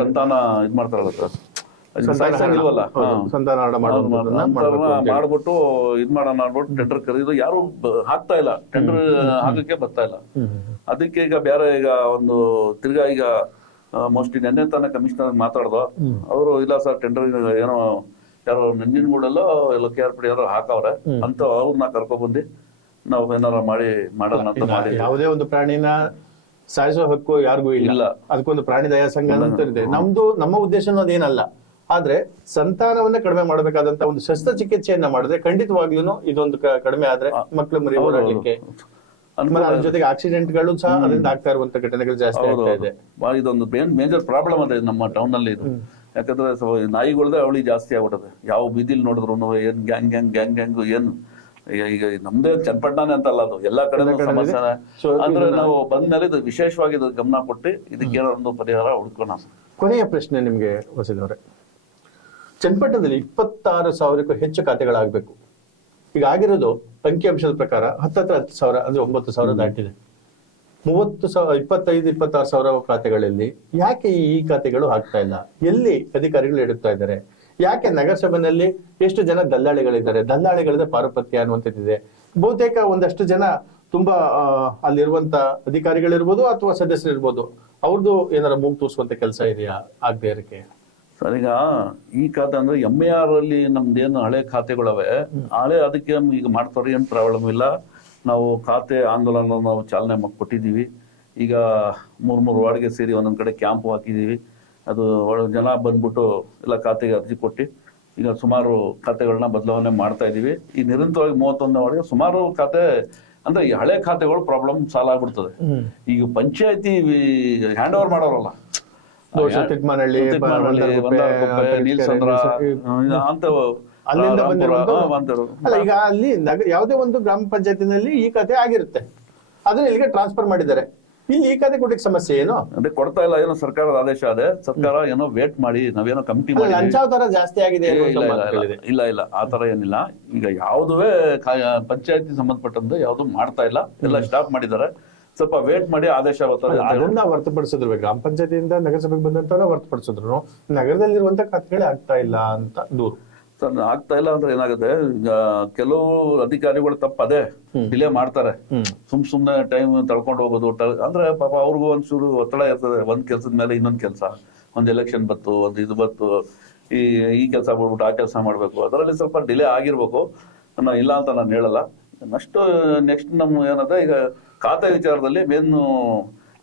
ಸಂತಾನ ಇದ್ ಮಾಡ್ತಾರಲ್ಲ ಸರ್, ಮಾಡ್ಬಿಟ್ಟು ಇದ್ ಮಾಡೋಣ ಮಾಡ್ಬಿಟ್ಟು ಟೆಂಡರ್ ಕರೆದಿದ್ದು. ಯಾರು ಹಾಕ್ತಾ ಇಲ್ಲ, ಟೆಂಡರ್ ಹಾಕಕ್ಕೆ ಬರ್ತಾ ಇಲ್ಲ. ಅದಕ್ಕೆ ಈಗ ಬೇರೆ ಈಗ ಒಂದು ತಿರ್ಗಾ ಈಗ ಮೋಸ್ಟ್ಲಿ ನೆನ್ನೆ ತಾನೇ ಕಮಿಷನರ್ ಮಾತಾಡ್ದ. ಅವರು ಇಲ್ಲ ಸರ್ ಟೆಂಡರ್ ಏನೋ ಯಾರೋ ನಂಜನಗೂಡಲ್ಲೋ ಎಲ್ಲ KRPD ಯಾರೋ ಹಾಕವ್ರೆ ಅಂತ ಅವ್ರನ್ನ ಕರ್ಕೊಬಂದು ನಾವು ಏನಾರ ಮಾಡೋಣ ಅಂತ ಮಾಡಿ. ಯಾವುದೇ ಒಂದು ಪ್ರಾಣಿನ ಸಾಯಿಸೋ ಹಕ್ಕು ಯಾರಿಗೂ ಇಲ್ಲ. ಅದಕ್ಕೊಂದು ಪ್ರಾಣಿ ದಯಾ ಸಂಘ ಅಂತ ಇದೆ. ನಮ್ಮ ಉದ್ದೇಶ ಅದೇನಲ್ಲ. ಆದ್ರೆ ಸಂತಾನವನ್ನ ಕಡಿಮೆ ಮಾಡಬೇಕಾದಂತ ಒಂದು ಶಸ್ತ್ರಚಿಕಿತ್ಸೆಯನ್ನ ಮಾಡಿದ್ರೆ ಖಂಡಿತವಾಗ್ಲೂ ಇದೊಂದು ಕಡಿಮೆ ಆದ್ರೆ ಮಕ್ಕಳು ಮರಿ ಓಡಾಡ್ಲಿಕ್ಕೆ, ಅದ್ರ ಜೊತೆಗೆ ಆಕ್ಸಿಡೆಂಟ್ಗಳು ಸಹ ಅದರಿಂದ ಆಗ್ತಾ ಇರುವಂತ ಘಟನೆಗಳು ಜಾಸ್ತಿ ಆಗ್ತಾ ಇದೆ. ಇದೊಂದು ಮೇಜರ್ ಪ್ರಾಬ್ಲಮ್ ಅದೇ ನಮ್ಮ ಟೌನ್ ನಲ್ಲಿ ಇದು. ಯಾಕಂದ್ರೆ ನಾಯಿಗಳದೇ ಅವಳಿ ಜಾಸ್ತಿ ಆಗ್ಬಿಟ್ಟದೆ. ಯಾವ ಬೀದಿಲ್ ನೋಡಿದ್ರು ಏನ್ ಗ್ಯಾಂಗ್ ಏನ್ ಈಗ ನಮ್ದೇ ಚನ್ನಪಟ್ಟಣನೇ ಅಂತಲ್ಲ, ಅದು ಎಲ್ಲಾ ಕಡೆ ಸಮಸ್ಯೆ. ಅಂದ್ರೆ ನಾವು ಬಂದ್ಮೇಲೆ ಇದು ವಿಶೇಷವಾಗಿ ಗಮನ ಕೊಟ್ಟು ಇದಕ್ಕೆ ಏನೋ ಒಂದು ಪರಿಹಾರ ಹುಡ್ಕೋಣ. ಕೊನೆಯ ಪ್ರಶ್ನೆ ನಿಮ್ಗೆ ವಸೀದವ್ರೆ, ಚನ್ನಪಟ್ಟಣದಲ್ಲಿ 26,000ಕ್ಕೂ ಹೆಚ್ಚು ಖಾತೆಗಳಾಗಬೇಕು. ಈಗ ಆಗಿರೋದು ಅಂಕಿಅಂಶದ ಪ್ರಕಾರ 10,000 ಅಂದ್ರೆ 9,000 ದಾಟಿದೆ. 25,000-26,000 ಖಾತೆಗಳಲ್ಲಿ ಯಾಕೆ ಈ ಖಾತೆಗಳು ಆಗ್ತಾ ಇಲ್ಲ? ಎಲ್ಲಿ ಅಧಿಕಾರಿಗಳು ಇಡುತ್ತಾ ಇದ್ದಾರೆ? ಯಾಕೆ ನಗರಸಭೆಯಲ್ಲಿ ಎಷ್ಟು ಜನ ದಲ್ಲಾಳಿಗಳಿದ್ದಾರೆ? ದಲ್ಲಾಳಿಗಳದ ಪಾರುಪತ್ಯ ಅನ್ನುವಂಥದ್ದಿದೆ. ಬಹುತೇಕ ಒಂದಷ್ಟು ಜನ ತುಂಬಾ ಅಲ್ಲಿರುವಂತ ಅಧಿಕಾರಿಗಳಿರ್ಬೋದು ಅಥವಾ ಸದಸ್ಯರಿರ್ಬೋದು, ಅವ್ರದ್ದು ಏನಾರ ಮೂಗು ತೂರಿಸುವಂತ ಕೆಲಸ ಇದೆಯಾ ಆಗದೆ ಇರಕ್ಕೆ? ಸರ್, ಈಗ ಈ ಖಾತೆ ಅಂದ್ರೆ MER ಅಲ್ಲಿ ನಮ್ದೇನು ಹಳೆ ಖಾತೆಗಳವೆ, ಹಳೆ ಅದಕ್ಕೆ ಈಗ ಮಾಡ್ತಾರೆ, ಏನು ಪ್ರಾಬ್ಲಮ್ ಇಲ್ಲ. ನಾವು ಖಾತೆ ಆಂದೋಲನ ನಾವು ಚಾಲನೆ ಕೊಟ್ಟಿದ್ದೀವಿ. ಈಗ 3 ವಾರ್ಡ್ಗೆ ಸೇರಿ ಒಂದೊಂದ್ ಕಡೆ ಕ್ಯಾಂಪ್ ಹಾಕಿದ್ದೀವಿ. ಅದು ಜನ ಬಂದ್ಬಿಟ್ಟು ಎಲ್ಲ ಖಾತೆಗೆ ಅರ್ಜಿ ಕೊಟ್ಟು ಈಗ ಸುಮಾರು ಖಾತೆಗಳನ್ನ ಬದಲಾವಣೆ ಮಾಡ್ತಾ ಇದೀವಿ. ಈ ನಿರಂತರವಾಗಿ 31 ವಾರ್ಡ್ಗೆ ಸುಮಾರು ಖಾತೆ ಅಂದ್ರೆ ಈ ಹಳೆ ಖಾತೆಗಳು ಪ್ರಾಬ್ಲಮ್ ಸಾಲ್ವ್ ಆಗ್ಬಿಡ್ತದೆ. ಈಗ ಪಂಚಾಯತಿ ಹ್ಯಾಂಡ್ ಓವರ್ ಮಾಡೋರಲ್ಲ, ತಿಟ್ಮಾನಹಳ್ಳಿ, ನೀಲ್ಸಂದ್ರ ಅಂತ ಅಲ್ಲಿಂದ ಬಂದಿರೋ ಅಲ್ಲ, ಈಗ ಅಲ್ಲಿ ಯಾವುದೇ ಒಂದು ಗ್ರಾಮ ಪಂಚಾಯತಿನಲ್ಲಿ ಈ ಕತೆ ಆಗಿರುತ್ತೆ, ಅದನ್ನ ಇಲ್ಲಿಗೆ ಟ್ರಾನ್ಸ್ಫರ್ ಮಾಡಿದ್ದಾರೆ. ಇಲ್ಲಿ ಈ ಕತೆ ಕೊಟ್ಟಿಗೆ ಸಮಸ್ಯೆ ಏನು? ಅಂದ್ರೆ ಕೊಡ್ತಾ ಇಲ್ಲ, ಏನೋ ಸರ್ಕಾರದ ಆದೇಶ ಅದೇ, ಸರ್ಕಾರ ಏನೋ ವೇಟ್ ಮಾಡಿ ನಾವೇನೋ ಕಮಿಟಿ ಮಾಡಿ ಲಂಚಾವತಾರ ಜಾಸ್ತಿ ಆಗಿದೆ. ಇಲ್ಲ ಆ ತರ ಏನಿಲ್ಲ. ಈಗ ಯಾವುದುವೇ ಪಂಚಾಯತಿ ಸಂಬಂಧಪಟ್ಟಂತೆ ಯಾವ್ದು ಮಾಡ್ತಾ ಇಲ್ಲ, ಎಲ್ಲ ಸ್ಟಾಪ್ ಮಾಡಿದ್ದಾರೆ. ಸ್ವಲ್ಪ ವೇಟ್ ಮಾಡಿ ಆದೇಶ ಅದನ್ನ ಹೊರತುಪಡಿಸಿದ್ರು, ಗ್ರಾಮ ಪಂಚಾಯತಿಯಿಂದ ನಗರಸಭೆಗೆ ಬಂದಂತ ಹೊರತುಪಡಿಸಿದ್ರು ನಗರದಲ್ಲಿರುವಂತ ಖಾತೆಗಳೇ ಆಗ್ತಾ ಇಲ್ಲ ಅಂತ ದೂರು. ಆಗ್ತಾ ಇಲ್ಲ ಅಂದ್ರೆ ಏನಾಗುತ್ತೆ, ಈಗ ಕೆಲವು ಅಧಿಕಾರಿಗಳು ತಪ್ಪದೇ ಡಿಲೇ ಮಾಡ್ತಾರೆ. ಸುಮ್ನೆ ಟೈಮ್ ತಳ್ಕೊಂಡು ಹೋಗೋದು. ಅಂದ್ರೆ ಪಾಪ ಅವ್ರಿಗೂ ಒಂಚೂರು ಒತ್ತಡ ಇರ್ತದೆ, ಒಂದ್ ಕೆಲ್ಸದ ಮೇಲೆ ಇನ್ನೊಂದ್ ಕೆಲ್ಸ, ಒಂದ್ ಎಲೆಕ್ಷನ್ ಬತ್ತು, ಒಂದ್ ಇದು ಬತ್ತು, ಈ ಕೆಲಸ ಬಿಡ್ಬಿಟ್ಟು ಆ ಕೆಲಸ ಮಾಡ್ಬೇಕು, ಅದರಲ್ಲಿ ಸ್ವಲ್ಪ ಡಿಲೇ ಆಗಿರ್ಬೇಕು. ಇಲ್ಲ ಅಂತ ನಾನು ಹೇಳಲ್ಲ. ನೆಕ್ಸ್ಟ್ ನಮ್ ಏನದ, ಈಗ ಖಾತೆ ವಿಚಾರದಲ್ಲಿ ಏನು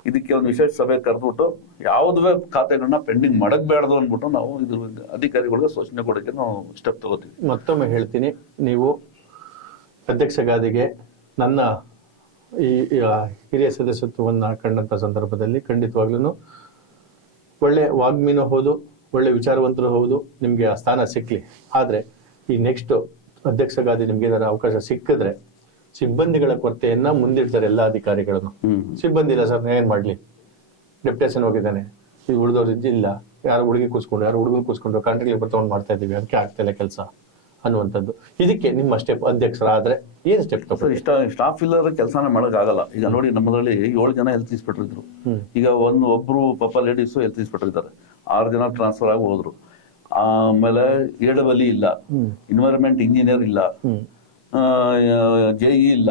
ಇದಕ್ಕೆ ಒಂದು ವಿಶೇಷ ಸಭೆ ಕರೆದ್ಬಿಟ್ಟು ಯಾವುದೇ ಖಾತೆಗಳನ್ನ ಪೆಂಡಿಂಗ್ ಮಾಡಕ್ಬೇಡ್ದು ಅಂದ್ಬಿಟ್ಟು ನಾವು ಇದ್ರ ಅಧಿಕಾರಿಗಳಿಗೆ ಸೂಚನೆ ಕೊಡೋಕೆ ನಾವು ಸ್ಟೆಪ್ ತಗೋತೀವಿ. ಮತ್ತೊಮ್ಮೆ ಹೇಳ್ತೀನಿ, ನೀವು ಅಧ್ಯಕ್ಷ ಗಾದಿಗೆ ನನ್ನ ಈ ಹಿರಿಯ ಸದಸ್ಯತ್ವವನ್ನು ಕಂಡಂತ ಸಂದರ್ಭದಲ್ಲಿ ಖಂಡಿತವಾಗ್ಲೂ ಒಳ್ಳೆ ವಾಗ್ಮಿನೂ ಹೌದು, ಒಳ್ಳೆ ವಿಚಾರವಂತರು ಹೌದು, ನಿಮ್ಗೆ ಆ ಸ್ಥಾನ ಸಿಕ್ಲಿ. ಆದ್ರೆ ಈ ನೆಕ್ಸ್ಟ್ ಅಧ್ಯಕ್ಷ ಗಾದಿ ನಿಮ್ಗೆ ಏನಾರ ಅವಕಾಶ ಸಿಕ್ಕಿದ್ರೆ ಸಿಬ್ಬಂದಿಗಳ ಕೊರತೆಯನ್ನ ಮುಂದಿಡ್ತಾರೆ ಎಲ್ಲಾ ಅಧಿಕಾರಿಗಳನ್ನು. ಸಿಬ್ಬಂದಿ ಇಲ್ಲ ಸರ್, ಏನ್ ಮಾಡ್ಲಿ, ಡೆಪ್ಯುಟೇಷನ್ ಹೋಗಿದ್ದಾನೆ, ಈಗ ಉಳಿದವ್ರು ಇಲ್ಲ, ಯಾರು ಹುಡುಗಿ ಕೂಸ್ಕೊಂಡು ಯಾರು ಹುಡುಗನ್ ಕೂಸ್ಕೊಂಡು ಕಾಂಟ್ರಾಕ್ಟ್ ಲೇಬರ್ ತಗೊಂಡ್ ಮಾಡ್ತಾ ಇದೀವಿ, ಅದಕ್ಕೆ ಆಗ್ತಾ ಇಲ್ಲ ಕೆಲಸ ಅನ್ನುವಂಥದ್ದು. ಇದಕ್ಕೆ ನಿಮ್ಮ ಸ್ಟೆಪ್ ಅಧ್ಯಕ್ಷರಾದ್ರೆ ಏನ್ ಸ್ಟೆಪ್ ತಗೊಳ್ಳಿ? ಸ್ಟಾಫ್ ಇಲ್ಲದ್ರೆ ಕೆಲಸನೇ ಮಾಡಕ್ ಆಗಲ್ಲ. ಈಗ ನೋಡಿ, ನಮ್ಮದ್ರಲ್ಲಿ 7 ಜನ ಹೆಲ್ತ್ ಇನ್ಸ್ಪೆಕ್ಟರ್ ಇದ್ರು. ಈಗ ಒಬ್ರು ಪಾಪ ಲೇಡೀಸು ಹೆಲ್ತ್ ಇನ್ಸ್ಪೆಕ್ಟರ್ ಇದ್ದಾರೆ. 6 ಜನ ಟ್ರಾನ್ಸ್ಫರ್ ಆಗಿ ಹೋದ್ರು. ಆಮೇಲೆ AWE ಇಲ್ಲ, ಎನ್ವೈರನ್ಮೆಂಟ್ ಇಂಜಿನಿಯರ್ ಇಲ್ಲ, JE ಇಲ್ಲ.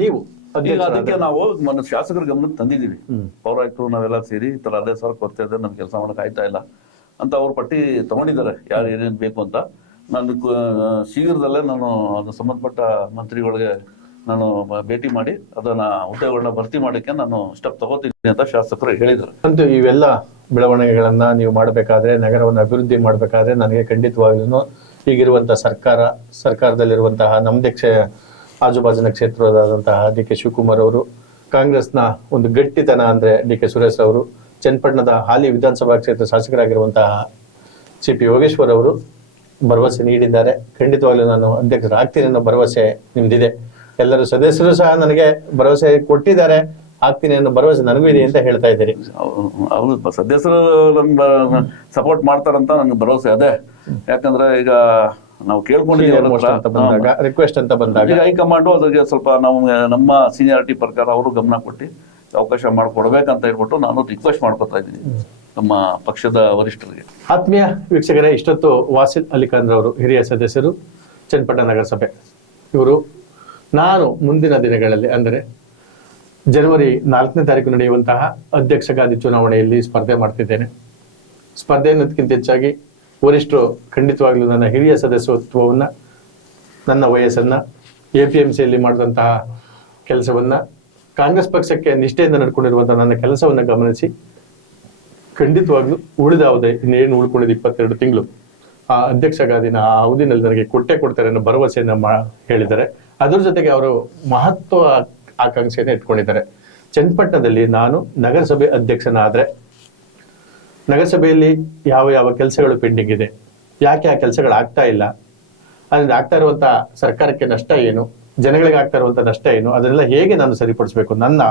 ನೀವು ಅದಕ್ಕೆ ನಾವು ಶಾಸಕರ ಗಮನಕ್ಕೆ ತಂದಿದೀವಿ. ಪೌರಾಯುಕ್ತರು ನಾವೆಲ್ಲ ಸೇರಿ ಈ ತರ 15,000 ಕೊಡ್ತಾ ಇದ್ದಾರೆ, ನಮ್ಗೆ ಕೆಲಸ ಮಾಡಕ್ ಆಯ್ತಾ ಇಲ್ಲ ಅಂತ ಅವ್ರ ಪಟ್ಟಿ ತಗೊಂಡಿದ್ದಾರೆ, ಯಾರು ಏನೇನ್ ಬೇಕು ಅಂತ. ನಾನು ಶೀಘ್ರದಲ್ಲೇ ನಾನು ಅದು ಸಂಬಂಧಪಟ್ಟ ಮಂತ್ರಿಗಳಿಗೆ ನಾನು ಭೇಟಿ ಮಾಡಿ ಅದನ್ನ ಹುದ್ದೆಗಳನ್ನ ಭರ್ತಿ ಮಾಡಕ್ಕೆ ನಾನು ಸ್ಟೆಪ್ ತಗೋತೀನಿ ಅಂತ ಶಾಸಕರು ಹೇಳಿದ್ದಾರೆ. ಅಂತೂ ಇವೆಲ್ಲ ಬೆಳವಣಿಗೆಗಳನ್ನ ನೀವು ಮಾಡಬೇಕಾದ್ರೆ, ನಗರವನ್ನು ಅಭಿವೃದ್ಧಿ ಮಾಡಬೇಕಾದ್ರೆ ನನಗೆ ಖಂಡಿತವಾಗ್ಲೂ ಈಗಿರುವಂತಹ ಸರ್ಕಾರದಲ್ಲಿರುವಂತಹ ನಮ್ಮದೇ ಆಜುಬಾಜಿನ ಕ್ಷೇತ್ರದಾದಂತಹ DK ಶಿವಕುಮಾರ್ ಅವರು, ಕಾಂಗ್ರೆಸ್ನ ಒಂದು ಗಟ್ಟಿತನ ಅಂದ್ರೆ DK ಸುರೇಶ್ ಅವರು, ಚನ್ನಪಟ್ಟಣದ ಹಾಲಿ ವಿಧಾನಸಭಾ ಕ್ಷೇತ್ರ ಶಾಸಕರಾಗಿರುವಂತಹ CP ಯೋಗೇಶ್ವರ್ ಅವರು ಭರವಸೆ ನೀಡಿದ್ದಾರೆ. ಖಂಡಿತವಾಗ್ಲೂ ನಾನು ಅಧ್ಯಕ್ಷರಾಗ್ತೀನಿ ಅನ್ನೋ ಭರವಸೆ ನಿಮ್ದಿದೆ. ಎಲ್ಲರೂ ಸದಸ್ಯರು ಸಹ ನನಗೆ ಭರವಸೆ ಕೊಟ್ಟಿದ್ದಾರೆ, ಆಗ್ತೀನಿ ಅನ್ನೋ ಭರವಸೆ ನನಗೂ ಇದೆ ಅಂತ ಹೇಳ್ತಾ ಇದ್ದೀರಿ. ಹೌದು, ಸದಸ್ಯರು ನನ್ಗೆ ಸಪೋರ್ಟ್ ಮಾಡ್ತಾರಂತ ನನ್ಗೆ ಭರವಸೆ ಅದೇ. ಯಾಕಂದ್ರೆ ಈಗ ನಾವು ಕೇಳ್ಕೊಂಡಿದ್ದೀವಿ, ರಿಕ್ವೆಸ್ಟ್ ಅಂತ ಬಂದಾಗ ಹೈಕಮಾಂಡ್ ಅದಕ್ಕೆ ಸ್ವಲ್ಪ ನಾವು ನಮ್ಮ ಸೀನಿಯಾರಿಟಿ ಪ್ರಕಾರ ಅವರು ಗಮನ ಕೊಟ್ಟು ಅವಕಾಶ ಮಾಡ್ಕೊಡ್ಬೇಕಂತ ಹೇಳ್ಬಿಟ್ಟು ನಾನು ರಿಕ್ವೆಸ್ಟ್ ಮಾಡ್ಕೊತಾ ಇದ್ದೀನಿ ನಮ್ಮ ಪಕ್ಷದ ವರಿಷ್ಠರಿಗೆ. ಆತ್ಮೀಯ ವೀಕ್ಷಕರೇ, ಇಷ್ಟೊತ್ತು ವಾಸಿಲ್ ಅಲಿಖಾನ್ ಅವರು, ಹಿರಿಯ ಸದಸ್ಯರು, ಚನ್ನಪಟ್ಟಣ ನಗರಸಭೆ, ಇವರು ನಾನು ಮುಂದಿನ ದಿನಗಳಲ್ಲಿ ಅಂದರೆ ಜನವರಿ 4ನೇ ತಾರೀಕು ನಡೆಯುವಂತಹ ಅಧ್ಯಕ್ಷ ಗಾದಿ ಚುನಾವಣೆಯಲ್ಲಿ ಸ್ಪರ್ಧೆ ಮಾಡ್ತಿದ್ದೇನೆ. ಸ್ಪರ್ಧೆ ಅನ್ನೋದಕ್ಕಿಂತ ಹೆಚ್ಚಾಗಿ ವರಿಷ್ಠರು ಖಂಡಿತವಾಗ್ಲೂ ನನ್ನ ಹಿರಿಯ ಸದಸ್ಯತ್ವವನ್ನ, ನನ್ನ ವಯಸ್ಸನ್ನ, APMCಯಲ್ಲಿ ಮಾಡಿದಂತಹ ಕೆಲಸವನ್ನ, ಕಾಂಗ್ರೆಸ್ ಪಕ್ಷಕ್ಕೆ ನಿಷ್ಠೆಯಿಂದ ನಡ್ಕೊಂಡಿರುವಂತಹ ನನ್ನ ಕೆಲಸವನ್ನ ಗಮನಿಸಿ ಖಂಡಿತವಾಗ್ಲೂ ಉಳಿದಾವುದೇ ಇನ್ನೇನು ಉಳ್ಕೊಂಡಿದ್ದು 22 ತಿಂಗಳು ಆ ಅಧ್ಯಕ್ಷ ಗಾದಿನ ಆ ಅವಧಿನಲ್ಲಿ ನನಗೆ ಕೊಡ್ತಾರೆ ಅನ್ನೋ ಭರವಸೆಯನ್ನ ಹೇಳಿದ್ದಾರೆ. ಅದ್ರ ಜೊತೆಗೆ ಅವರು ಮಹತ್ವ ಆಕಾಂಕ್ಷೆಯನ್ನು ಇಟ್ಕೊಂಡಿದ್ದಾರೆ. ಚನ್ನಪಟ್ಟಣದಲ್ಲಿ ನಾನು ನಗರಸಭೆ ಅಧ್ಯಕ್ಷನಾದ್ರೆ ನಗರಸಭೆಯಲ್ಲಿ ಯಾವ ಕೆಲಸಗಳು ಪೆಂಡಿಂಗ್ ಇದೆ, ಯಾಕೆ ಆ ಕೆಲಸಗಳು ಆಗ್ತಾ ಇಲ್ಲ, ಅದರಿಂದ ಆಗ್ತಾ ಇರುವಂತಹ ಸರ್ಕಾರಕ್ಕೆ ನಷ್ಟ ಏನು, ಜನಗಳಿಗೆ ಆಗ್ತಾ ಇರುವಂತಹ ನಷ್ಟ ಏನು, ಅದನ್ನೆಲ್ಲ ಹೇಗೆ ನಾನು ಸರಿಪಡಿಸಬೇಕು, ನನ್ನ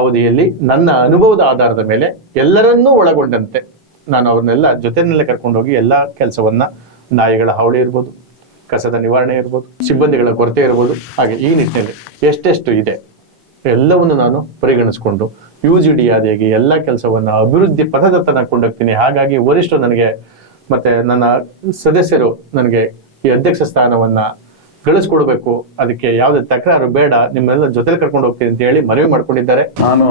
ಅವಧಿಯಲ್ಲಿ ನನ್ನ ಅನುಭವದ ಆಧಾರದ ಮೇಲೆ ಎಲ್ಲರನ್ನೂ ಒಳಗೊಂಡಂತೆ ನಾನು ಅವ್ರನ್ನೆಲ್ಲ ಜೊತೆಯಲ್ಲೇ ಕರ್ಕೊಂಡು ಹೋಗಿ ಎಲ್ಲಾ ಕೆಲಸವನ್ನ, ನಾಯಿಗಳ ಹಾವಳಿ ಇರ್ಬೋದು, ಕಸದ ನಿವಾರಣೆ ಇರ್ಬೋದು, ಸಿಬ್ಬಂದಿಗಳ ಕೊರತೆ ಇರ್ಬೋದು, ಹಾಗೆ ಈ ನಿಟ್ಟಿನಲ್ಲಿ ಎಷ್ಟೆಷ್ಟು ಇದೆ ಎಲ್ಲವನ್ನು ನಾನು ಪರಿಗಣಿಸಿಕೊಂಡು UGD ಆದಿಯಾಗಿ ಎಲ್ಲ ಕೆಲಸವನ್ನ ಅಭಿವೃದ್ಧಿ ಪಥದತ್ತ ನಾನು ಕೊಂಡೋಗ್ತೀನಿ. ಹಾಗಾಗಿ ವರಿಷ್ಠರು ನನಗೆ ಮತ್ತೆ ನನ್ನ ಸದಸ್ಯರು ನನಗೆ ಈ ಅಧ್ಯಕ್ಷ ಸ್ಥಾನವನ್ನ ಗಳಿಸ್ಕೊಡ್ಬೇಕು, ಅದಕ್ಕೆ ಯಾವುದೇ ತಕರಾರು ಬೇಡ, ನಿಮ್ಮೆಲ್ಲ ಜೊತೆಲಿ ಕರ್ಕೊಂಡು ಹೋಗ್ತೀನಿ ಅಂತ ಹೇಳಿ ಮನವಿ ಮಾಡ್ಕೊಂಡಿದ್ದಾರೆ. ನಾನು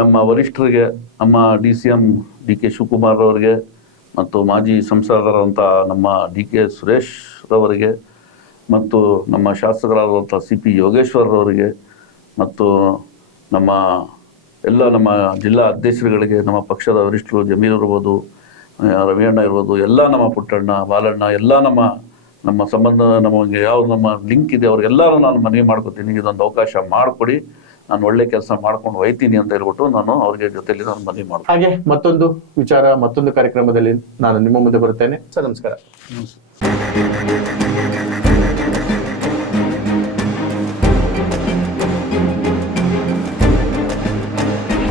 ನಮ್ಮ ವರಿಷ್ಠರಿಗೆ, ನಮ್ಮ DCM DK ಶಿವಕುಮಾರ್ ಅವರಿಗೆ ಮತ್ತು ಮಾಜಿ ಸಂಸದರಾದಂಥ ನಮ್ಮ DK ಸುರೇಶ್ ರವರಿಗೆ ಮತ್ತು ನಮ್ಮ ಶಾಸಕರಾದಂಥ CP ಯೋಗೇಶ್ವರ್ ಅವರಿಗೆ ಮತ್ತು ನಮ್ಮ ನಮ್ಮ ಜಿಲ್ಲಾ ಅಧ್ಯಕ್ಷರುಗಳಿಗೆ, ನಮ್ಮ ಪಕ್ಷದ ವರಿಷ್ಠರು ಜಮೀರ್ ಇರ್ಬೋದು, ರವಿಯಣ್ಣ ಇರ್ಬೋದು, ಎಲ್ಲ ನಮ್ಮ ಪುಟ್ಟಣ್ಣ, ಬಾಲಣ್ಣ, ಎಲ್ಲ ನಮ್ಮ ಸಂಬಂಧ ನಮಗೆ ಯಾವ್ದು ನಮ್ಮ ಲಿಂಕ್ ಇದೆ ಅವ್ರಿಗೆಲ್ಲರೂ ನಾನು ಮನವಿ ಮಾಡ್ಕೋತೀನಿ, ಇದೊಂದು ಅವಕಾಶ ಮಾಡಿಕೊಡಿ, ನಾನು ಒಳ್ಳೆ ಕೆಲಸ ಮಾಡ್ಕೊಂಡು ಹೋಯ್ತೀನಿ ಅಂತ ಹೇಳ್ಬಿಟ್ಟು ನಾನು ಅವ್ರಿಗೆ ಜೊತೆಲಿ ನಾನು ಮನವಿ ಮಾಡ್ತೀನಿ. ಹಾಗೆ ಮತ್ತೊಂದು ವಿಚಾರ, ಮತ್ತೊಂದು ಕಾರ್ಯಕ್ರಮದಲ್ಲಿ ನಾನು ನಿಮ್ಮ ಮುಂದೆ ಬರುತ್ತೇನೆ ಸರ್. ನಮಸ್ಕಾರ.